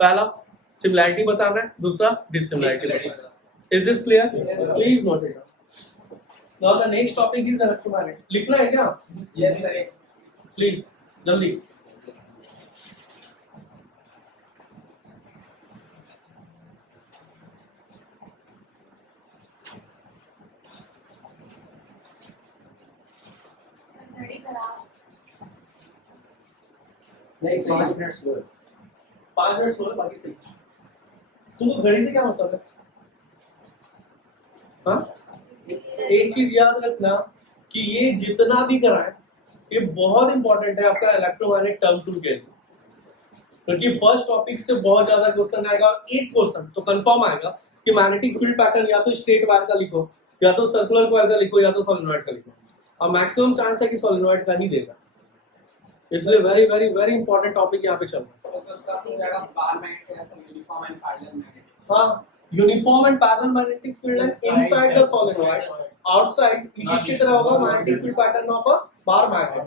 पहला सिमिलैरिटी बताना है, दूसरा डिसिमिलैरिटी बताना है. Is this clear? Please note it. Now the next topic is electromagnet. लिखना है क्या? Yes, sir. Yes. प्लीज जल्दी. रेडी करा. नहीं, 5 मिनट स्लो. 5 मिनट स्लो, बाकी सही. तुमको घड़ी से क्या मतलब है? हाँ, एक चीज याद रखना कि ये जितना भी कराएं, ये बहुत इंपॉर्टेंट है आपका इलेक्ट्रोमैग्नेट टर्म टू के लिए, क्योंकि फर्स्ट टॉपिक से बहुत ज्यादा क्वेश्चन आएगा. एक क्वेश्चन तो कंफर्म आएगा कि मैग्नेटिक फील्ड पैटर्न या तो स्ट्रेट वायर का लिखो, या तो सर्कुलर वायर का लिखो, या तो सोलेनॉइड का लिखो, और मैक्सिमम चांस है कि सोलेनॉइड का ही देगा. इसलिए very very very important topic यहाँ पे चल रहा है. तो उसका हो जाएगा बार मैग्नेट का ऐसा यूनिफॉर्म एंड पैरेलल मैग्नेट. हाँ, uniform and parallel magnetic field inside the solenoid, outside किसकी तरह होगा? Magnetic field pattern of a bar magnet,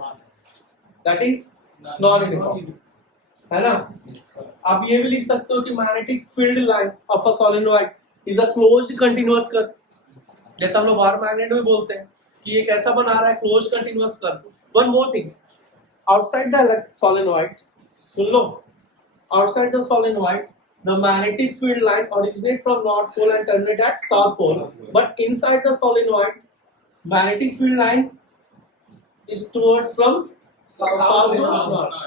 that is non uniform, है ना? आप ये भी लिख सकते हो कि magnetic field line of a solenoid is a closed continuous curve. जैसे हम लोग बार मैग्नेट में बोलते हैं कि एक ऐसा बना रहा है closed continuous curve. One more thing, outside the solenoid, soon low, outside the solenoid the magnetic field line originate from north pole and terminate at south pole, but inside the solenoid magnetic field line is towards from south to north.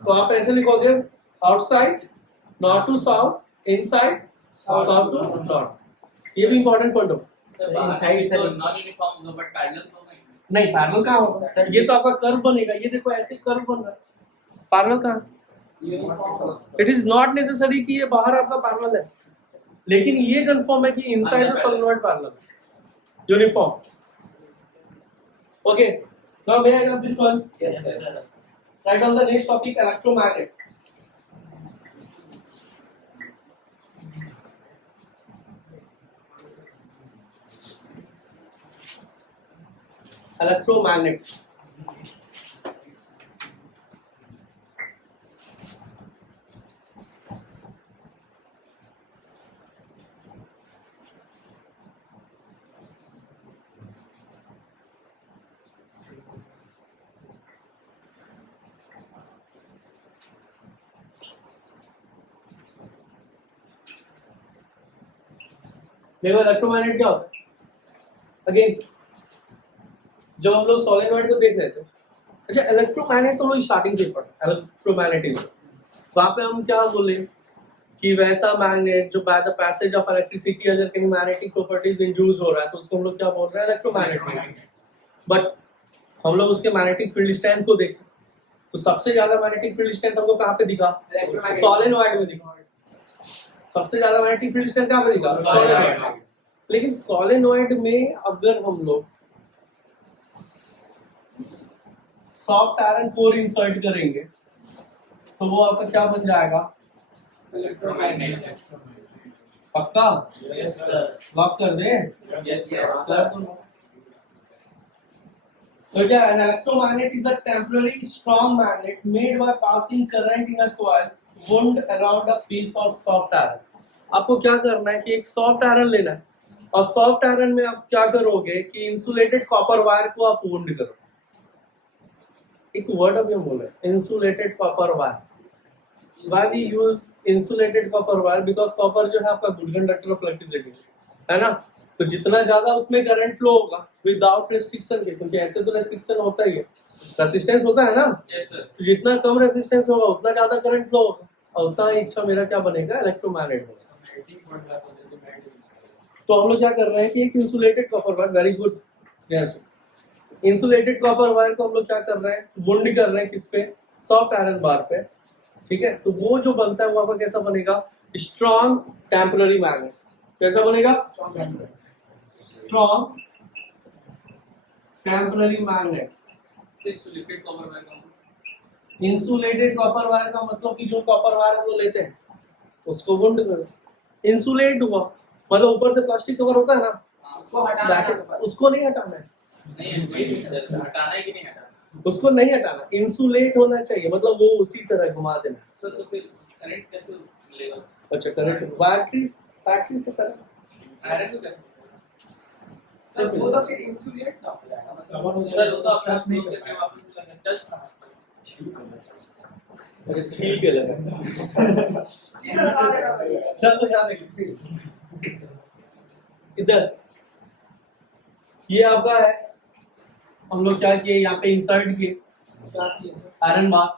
तो आप ऐसे लिखोगे, outside north to south, inside south to north. ये भी important point हो. Inside से non uniform but parallel तो नहीं, पैरेलल कहाँ होगा? ये तो आपका कर्व बनेगा. ये देखो ऐसे कर्व बन रहा है, पैरेलल कहाँ? Uniform. It is not necessary कि ये बाहर आपका पैरेलल है, लेकिन ये कंफर्म है कि inside the solenoid parallel uniform. Okay, now may I have this one. Yes, sir. Right on the next topic, electromagnet. Electromagnet. देखो इलेक्ट्रोमैग्नेट क्या होता है. अगेन जब हम लोग सोलेनॉइड को देख रहे थे, अच्छा इलेक्ट्रोमैग्नेट तो हम लोग स्टार्टिंग से पढ़ा, इलेक्ट्रोमैग्नेटिज्म. वहां पे हम क्या बोले कि वैसा मैग्नेट जो by the passage of electricity अगर कहीं मैग्नेटिक प्रॉपर्टीज इंड्यूस हो रहा है तो उसको हम लोग क्या बोल रहे हैं? इलेक्ट्रोमैग्नेट. बट हम लोग उसके मैग्नेटिक फील्ड स्ट्रेंथ को देखें तो सबसे ज्यादा मैग्नेटिक फील्ड स्ट्रेंथ हमको कहाँ पे दिखा? सोलेनॉइड में दिखा. सबसे ज्यादा मैग्नेटिक फील्ड स्ट्रेंथ कहाँ पे दिखा? सोलेनॉइड. लेकिन सोलेनॉइड में अगर हम लोग सॉफ्ट आयरन कोर इंसर्ट करेंगे तो वो आपका क्या बन जाएगा? इलेक्ट्रोमैग्नेट. पक्का? Yes sir. लॉक कर दे. Yes yes sir So yeah, an electromagnet is a temporary strong magnet made by passing current in a coil wound around a piece of soft iron. आपको क्या करना है कि एक सॉफ्ट आयरन लेना है और सॉफ्ट आयरन में आप क्या करोगे कि इंसुलेटेड कॉपर वायर को आप वुंड करो. एक वर्ड अभी हम बोल रहे हैं insulated copper wire. Why we use insulated copper wire? Because copper जो है आपका गुड कंडक्टर ऑफ इलेक्ट्रिसिटी है ना. तो जितना ज्यादा उसमें करंट फ्लो होगा विदाउट रेस्ट्रिक्शन के, क्योंकि ऐसे तो रेस्ट्रिक्शन होता ही है, रेसिस्टेंस होता है ना. Yes, sir. तो जितना कम रेसिस्टेंस होगा उतना ज्यादा करंट फ्लो होगा और उतना ही अच्छा मेरा क्या बनेगा, इलेक्ट्रोमैग्नेट होगा. तो हम लोग क्या कर रहे हैं कि एक insulated copper wire, very good, yes, insulated copper wire को हम लोग क्या कर रहे हैं, वुंड कर रहे हैं किस पे, सॉफ्ट आयरन बार पे. ठीक है, तो वो जो बनता है वो आपका कैसा बनेगा, स्ट्रॉन्ग टेम्पररी मैग्नेट. कैसा बनेगा, strong temporary magnet. Insulated cover wire का इंसुलेटेड कॉपर वायर का मतलब कि जो कॉपर वायर हम लोग लेते हैं उसको वुंड करो. इंसुलेट हुआ मतलब ऊपर से प्लास्टिक कवर होता है ना, उसको हटाना है. उसको नहीं हटाना है, नहीं हटाना है कि नहीं हटाना. उसको नहीं हटाना, इंसुलेट होना चाहिए, मतलब वो उसी तरह घुमा देना. सर तो फिर करंट कैसे मिलेगा? अच्छा, करेक्ट. बैटरी से करंट, आयरन को कैसे? सर वो तो फिर इंसुलेट ना हो जाएगा, मतलब सर वो तो अपना स्लो करके वापस लगा जस्ट. अरे ठीक है लगा. चलो यहाँ देखिए, इधर ये आपका है, हम लोग क्या किए यहाँ पे इंसर्ट किए क्या किए sir? Iron bar,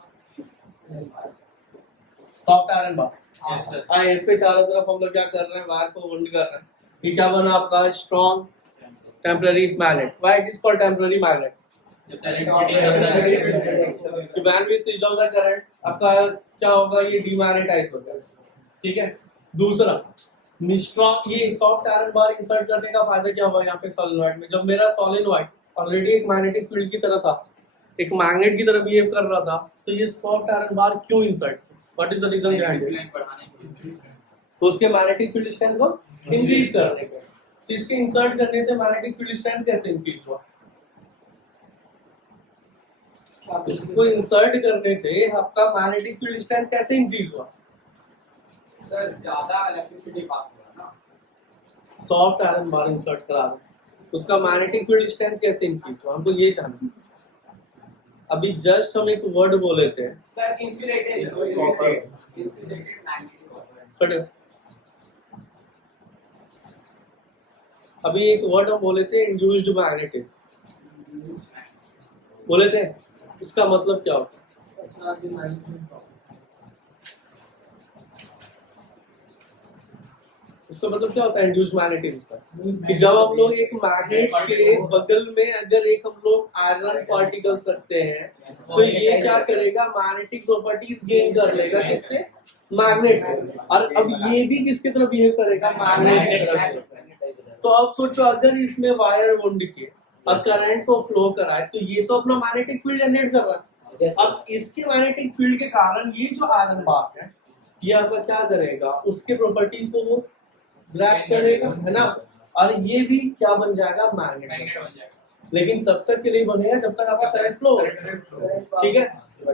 soft iron बार. Yes sir. हाँ, इस पे चारों तरफ हम लोग क्या कर रहे हैं, वायर को वुंड कर रहे हैं. ये क्या बना आपका, strong temporary magnet. Why it is called temporary magnet? जब करंट होता है कि when we switch off the current आपका क्या होगा, ये डीमैग्नेटाइज हो जाएगा. ठीक है. दूसरा, स्ट्रॉन्ग, ये सॉफ्ट आयरन बार इंसर्ट करने का फायदा क्या हुआ यहाँ पे सोलेनॉइड में, जब मेरा सोलेनॉइड ऑलरेडी एक मैग्नेटिक फील्ड की तरह था, एक मैग्नेट की तरह बिहेव कर रहा था, तो ये सॉफ्ट आयरन बार क्यों insert, what is the reason behind it? तो उसके मैग्नेटिक फील्ड स्ट्रेंथ को इंक्रीज करने का. तो इसके इंसर्ट करने से मैग्नेटिक फील्ड स्ट्रेंथ कैसे इंक्रीज हुआ? इसको इंसर्ट करने से आपका मैग्नेटिक फील्ड स्ट्रेंथ कैसे इंक्रीज हुआ? सर ज्यादा इलेक्ट्रिसिटी पास हुआ ना. सॉफ्ट आयरन बार इंसर्ट करा रहे, उसका मैग्नेटिक फील्ड स्ट्रेंथ कैसे इंक्रीज हुआ, हमको ये जानना. अभी जस्ट हम एक वर्ड बोले थे, सर इंसुलेटेड मैग्नेटिक. खड़े. अभी एक वर्ड हम बोले थे, इंड्यूस्ड मैग्नेटिज्म बोले थे, उसका मतलब क्या होता है? अच्छा जो मैनेजमेंट का उसका मतलब क्या होता है इंड्यूस्ड मैग्नेटिज्म का? कि जब हम लोग एक मैग्नेट के बगल में अगर एक हम लोग आयरन पार्टिकल्स रखते हैं तो ये क्या करेगा, मैग्नेटिक प्रॉपर्टीज गेन कर लेगा, किससे, मैग्नेट से. और अब ये भी किसकी तरह बिहेव करेगा, मैग्नेट की तरह. तो अब सोचो अगर इसमें वायर वुंड किए और करंट को फ्लो कराए तो ये तो अपना मैग्नेटिक फील्ड जनरेट कर रहा है. अब इसके मैग्नेटिक फील्ड के कारण ये जो आयरन बार है ये आपका क्या करेगा, उसके प्रॉपर्टीज को वो ग्रैब करेगा, है ना. और ये भी क्या बन जाएगा, मैग्नेट. मैग्नेट बन जाएगा. लेकिन तब तक के लिए बनेगा जब तक आपका करंट फ्लो होगा. ठीक है.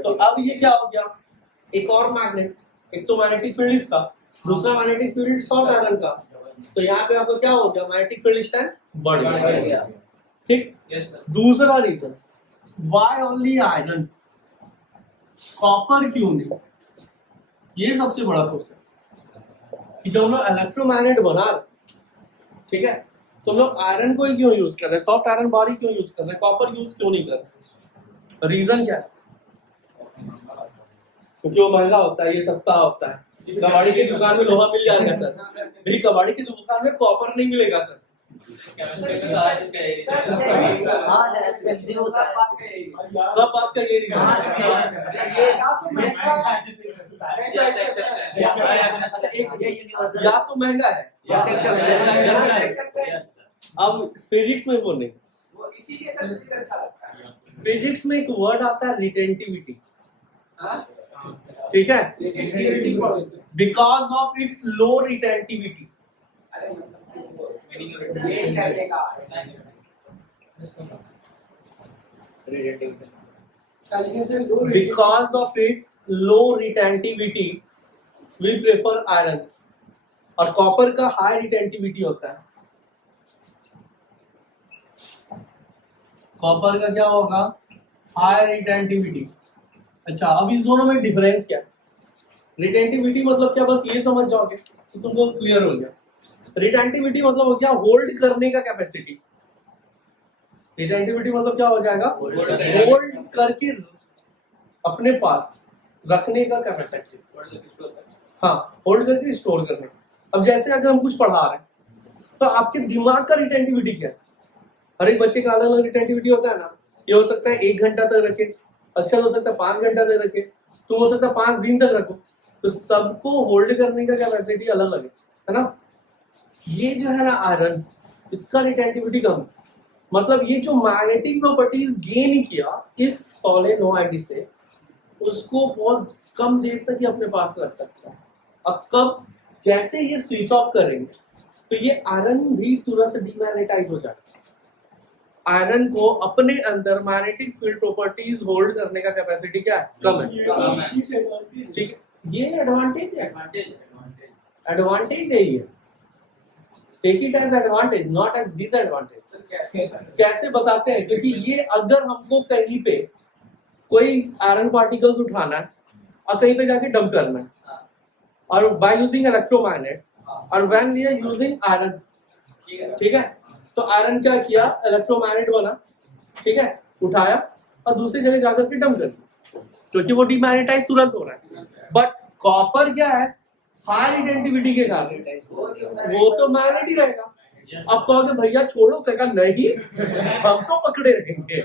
तो अब ये क्या हो गया, एक और मैग्नेट, एक तो मैग्नेटिक फील्ड इसका, दूसरा मैग्नेटिक फील्ड सॉफ्ट आयरन का. तो यहाँ पे आपको क्या हो गया, मैग्नेटिक फील्ड स्ट्रेंथ बढ़ गया. ठीक. Yes sir. दूसरा reason, why only iron, copper क्यों नहीं, ये सबसे बड़ा क्वेश्चन. कि जब हम लोग इलेक्ट्रोमैग्नेट बना रहे, ठीक है, तो हम लोग आयरन को ही क्यों यूज कर रहे हैं, सॉफ्ट आयरन बार ही क्यों यूज कर रहे हैं, कॉपर यूज क्यों नहीं कर रहे? रीजन क्या है? क्योंकि वो महंगा होता है, ये सस्ता होता है. कबाड़ी की दुकान में लोहा मिल जाएगा सर, मेरी कबाड़ी की दुकान में कॉपर नहीं मिलेगा सर. हाँ सर एक्सपेंसिव होता है. सब बात का ये रीजन है. ये या तो महंगा या तो महंगा है, अब फिजिक्स में वो नहीं. वो इसीलिए सर इसी अच्छा लगता है. फिजिक्स में एक वर्ड आता है रिटेंटिविटी. हाँ? ठीक है, Resistivity पढ़ो. Because of its low retentivity. अरे मतलब मीनिंग गेन करने का क्या लिखे सर? दो Because of its low retentivity, we prefer iron, और कॉपर का हाई रिटेंटिविटी होता है। कॉपर का क्या होगा? High retentivity. अच्छा, अब इस दोनों में डिफरेंस क्या है? रिटेंटिविटी मतलब क्या, बस ये समझ जाओगे तो तुमको क्लियर हो गया। रिटेंटिविटी मतलब हो गया होल्ड करने का कैपेसिटी। रिटेंटिविटी मतलब क्या हो जाएगा? होल्ड करके अपने पास रखने का कैपेसिटी। हाँ, होल्ड करके स्टोर करने। अब जैसे अगर हम कुछ पढ़ा रहे हैं तो आपके दिमाग का रिटेंटिविटी क्या है? हर एक बच्चे का अलग अलग रिटेंटिविटी होता है ना। ये हो सकता है 1 घंटा तक रखे, अच्छा हो सकता है 5 घंटा तक रखे, तो हो सकता है 5 दिन तक रखो। तो सबको होल्ड करने का कैपेसिटी अलग अलग है ना। ये जो है ना आयरन, इसका रिटेंटिविटी कम है। मतलब ये जो मैग्नेटिक प्रॉपर्टीज गेन किया इस सोलेनोइड से, उसको बहुत कम देर तक ही अपने पास रख सकता है। अब कब? जैसे ये स्विच ऑफ करेंगे तो ये आयरन भी तुरंत डीमैग्नेटाइज हो जाएगा। आयरन को अपने अंदर मैग्नेटिक फील्ड प्रॉपर्टीज होल्ड करने का कैपेसिटी क्या है? कम है। ठीक है, ये एडवांटेज है। एडवांटेज है ये। Take it as advantage, not as disadvantage. कैसे बताते हैं? क्योंकि ये अगर हमको कहीं पे कोई आयरन पार्टिकल्स उठाना है और कहीं पे जाके डंप करना है, और बाय यूजिंग इलेक्ट्रोमैग्नेट, और when we are using iron, ठीक है, तो आयरन क्या किया? इलेक्ट्रोमैग्नेट बना, ठीक है, उठाया और दूसरी जगह जाकर के डंप कर दिया, क्योंकि वो डीमैग्नेटाइज तुरंत हो रहा है। बट कॉपर क्या है? हाई रिटेंटिविटी के कारण वो तो मैग्नेट ही रहेगा। अब कहोगे भैया छोड़ो, कहेगा नहीं हम तो पकड़े रहेंगे।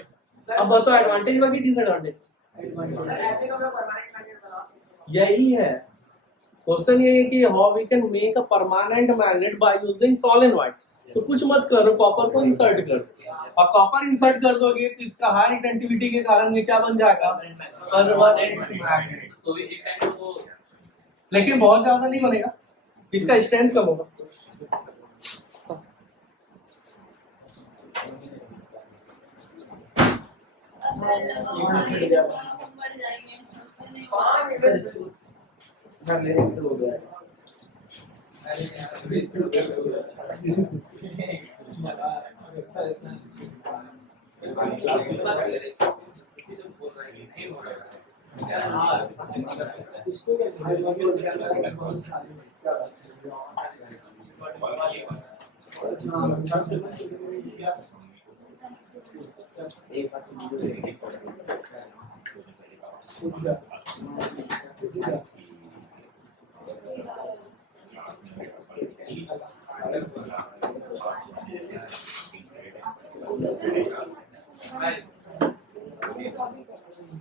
अब बताओ एडवांटेज बाकी डिसएडवांटेज? ऐसे का परमानेंट मैग्नेट बना सकते हैं। यही है क्वेश्चन, ये है कि how we can make a permanent magnet by using solenoid. तो कुछ मत करो, कॉपर को इंसर्ट कर दो, और कॉपर इंसर्ट कर दोगे तो इसका हाई रिटेंटिविटी के कारण ये क्या बन जाएगा? Permanent magnet. तो एक टाइम को लेकिन बहुत ज्यादा नहीं बनेगा, इसका स्ट्रेंथ कम होगा।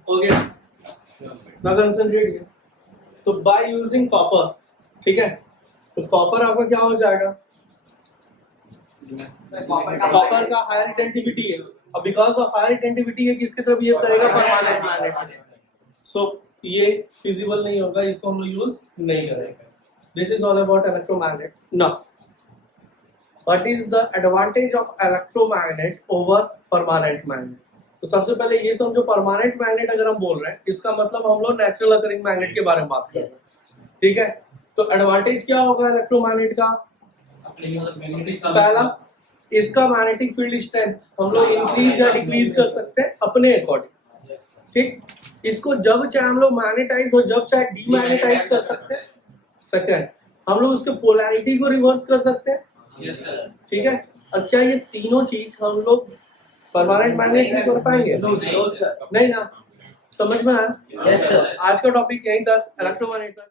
हो गया ना, कंसंट्रेट किया। तो बाय यूजिंग कॉपर, ठीक है, तो कॉपर आपका क्या हो जाएगा? कॉपर का हाई रिटेंटिविटी है, और बिकॉज ऑफ हाई रिटेंटिविटी है किसकी तरफ ये करेगा? Permanent magnet. सो ये फिजिबल नहीं होगा, इसको हम लोग यूज नहीं करेंगे। This is all about electromagnet. Now what is the advantage of electromagnet over permanent magnet? तो सबसे पहले ये समझो, परमानेंट मैग्नेट अगर हम बोल रहे हैं इसका मतलब हम लोग नेचुरल अकरिंग मैग्नेट के बारे में बात कर रहे हैं, ठीक है। तो एडवांटेज क्या होगा इलेक्ट्रोमैग्नेट का? पहला, इसका मैग्नेटिक फील्ड स्ट्रेंथ हम लोग इंक्रीज या डिक्रीज कर सकते हैं अपने अकॉर्डिंग, ठीक। इसको जब चाहे हम लोग मैग्नेटाइज हो, जब चाहे डीमैग्नेटाइज कर सकते हैं। सेकंड, हम लोग उसके पोलैरिटी को रिवर्स कर सकते हैं, ठीक है। और क्या ये तीनों चीज हम लोग परमानेंट मैग्नेट में कर पाएंगे? नहीं ना। समझ में आया? आज का टॉपिक यहीं तक, इलेक्ट्रोमैग्नेट तक।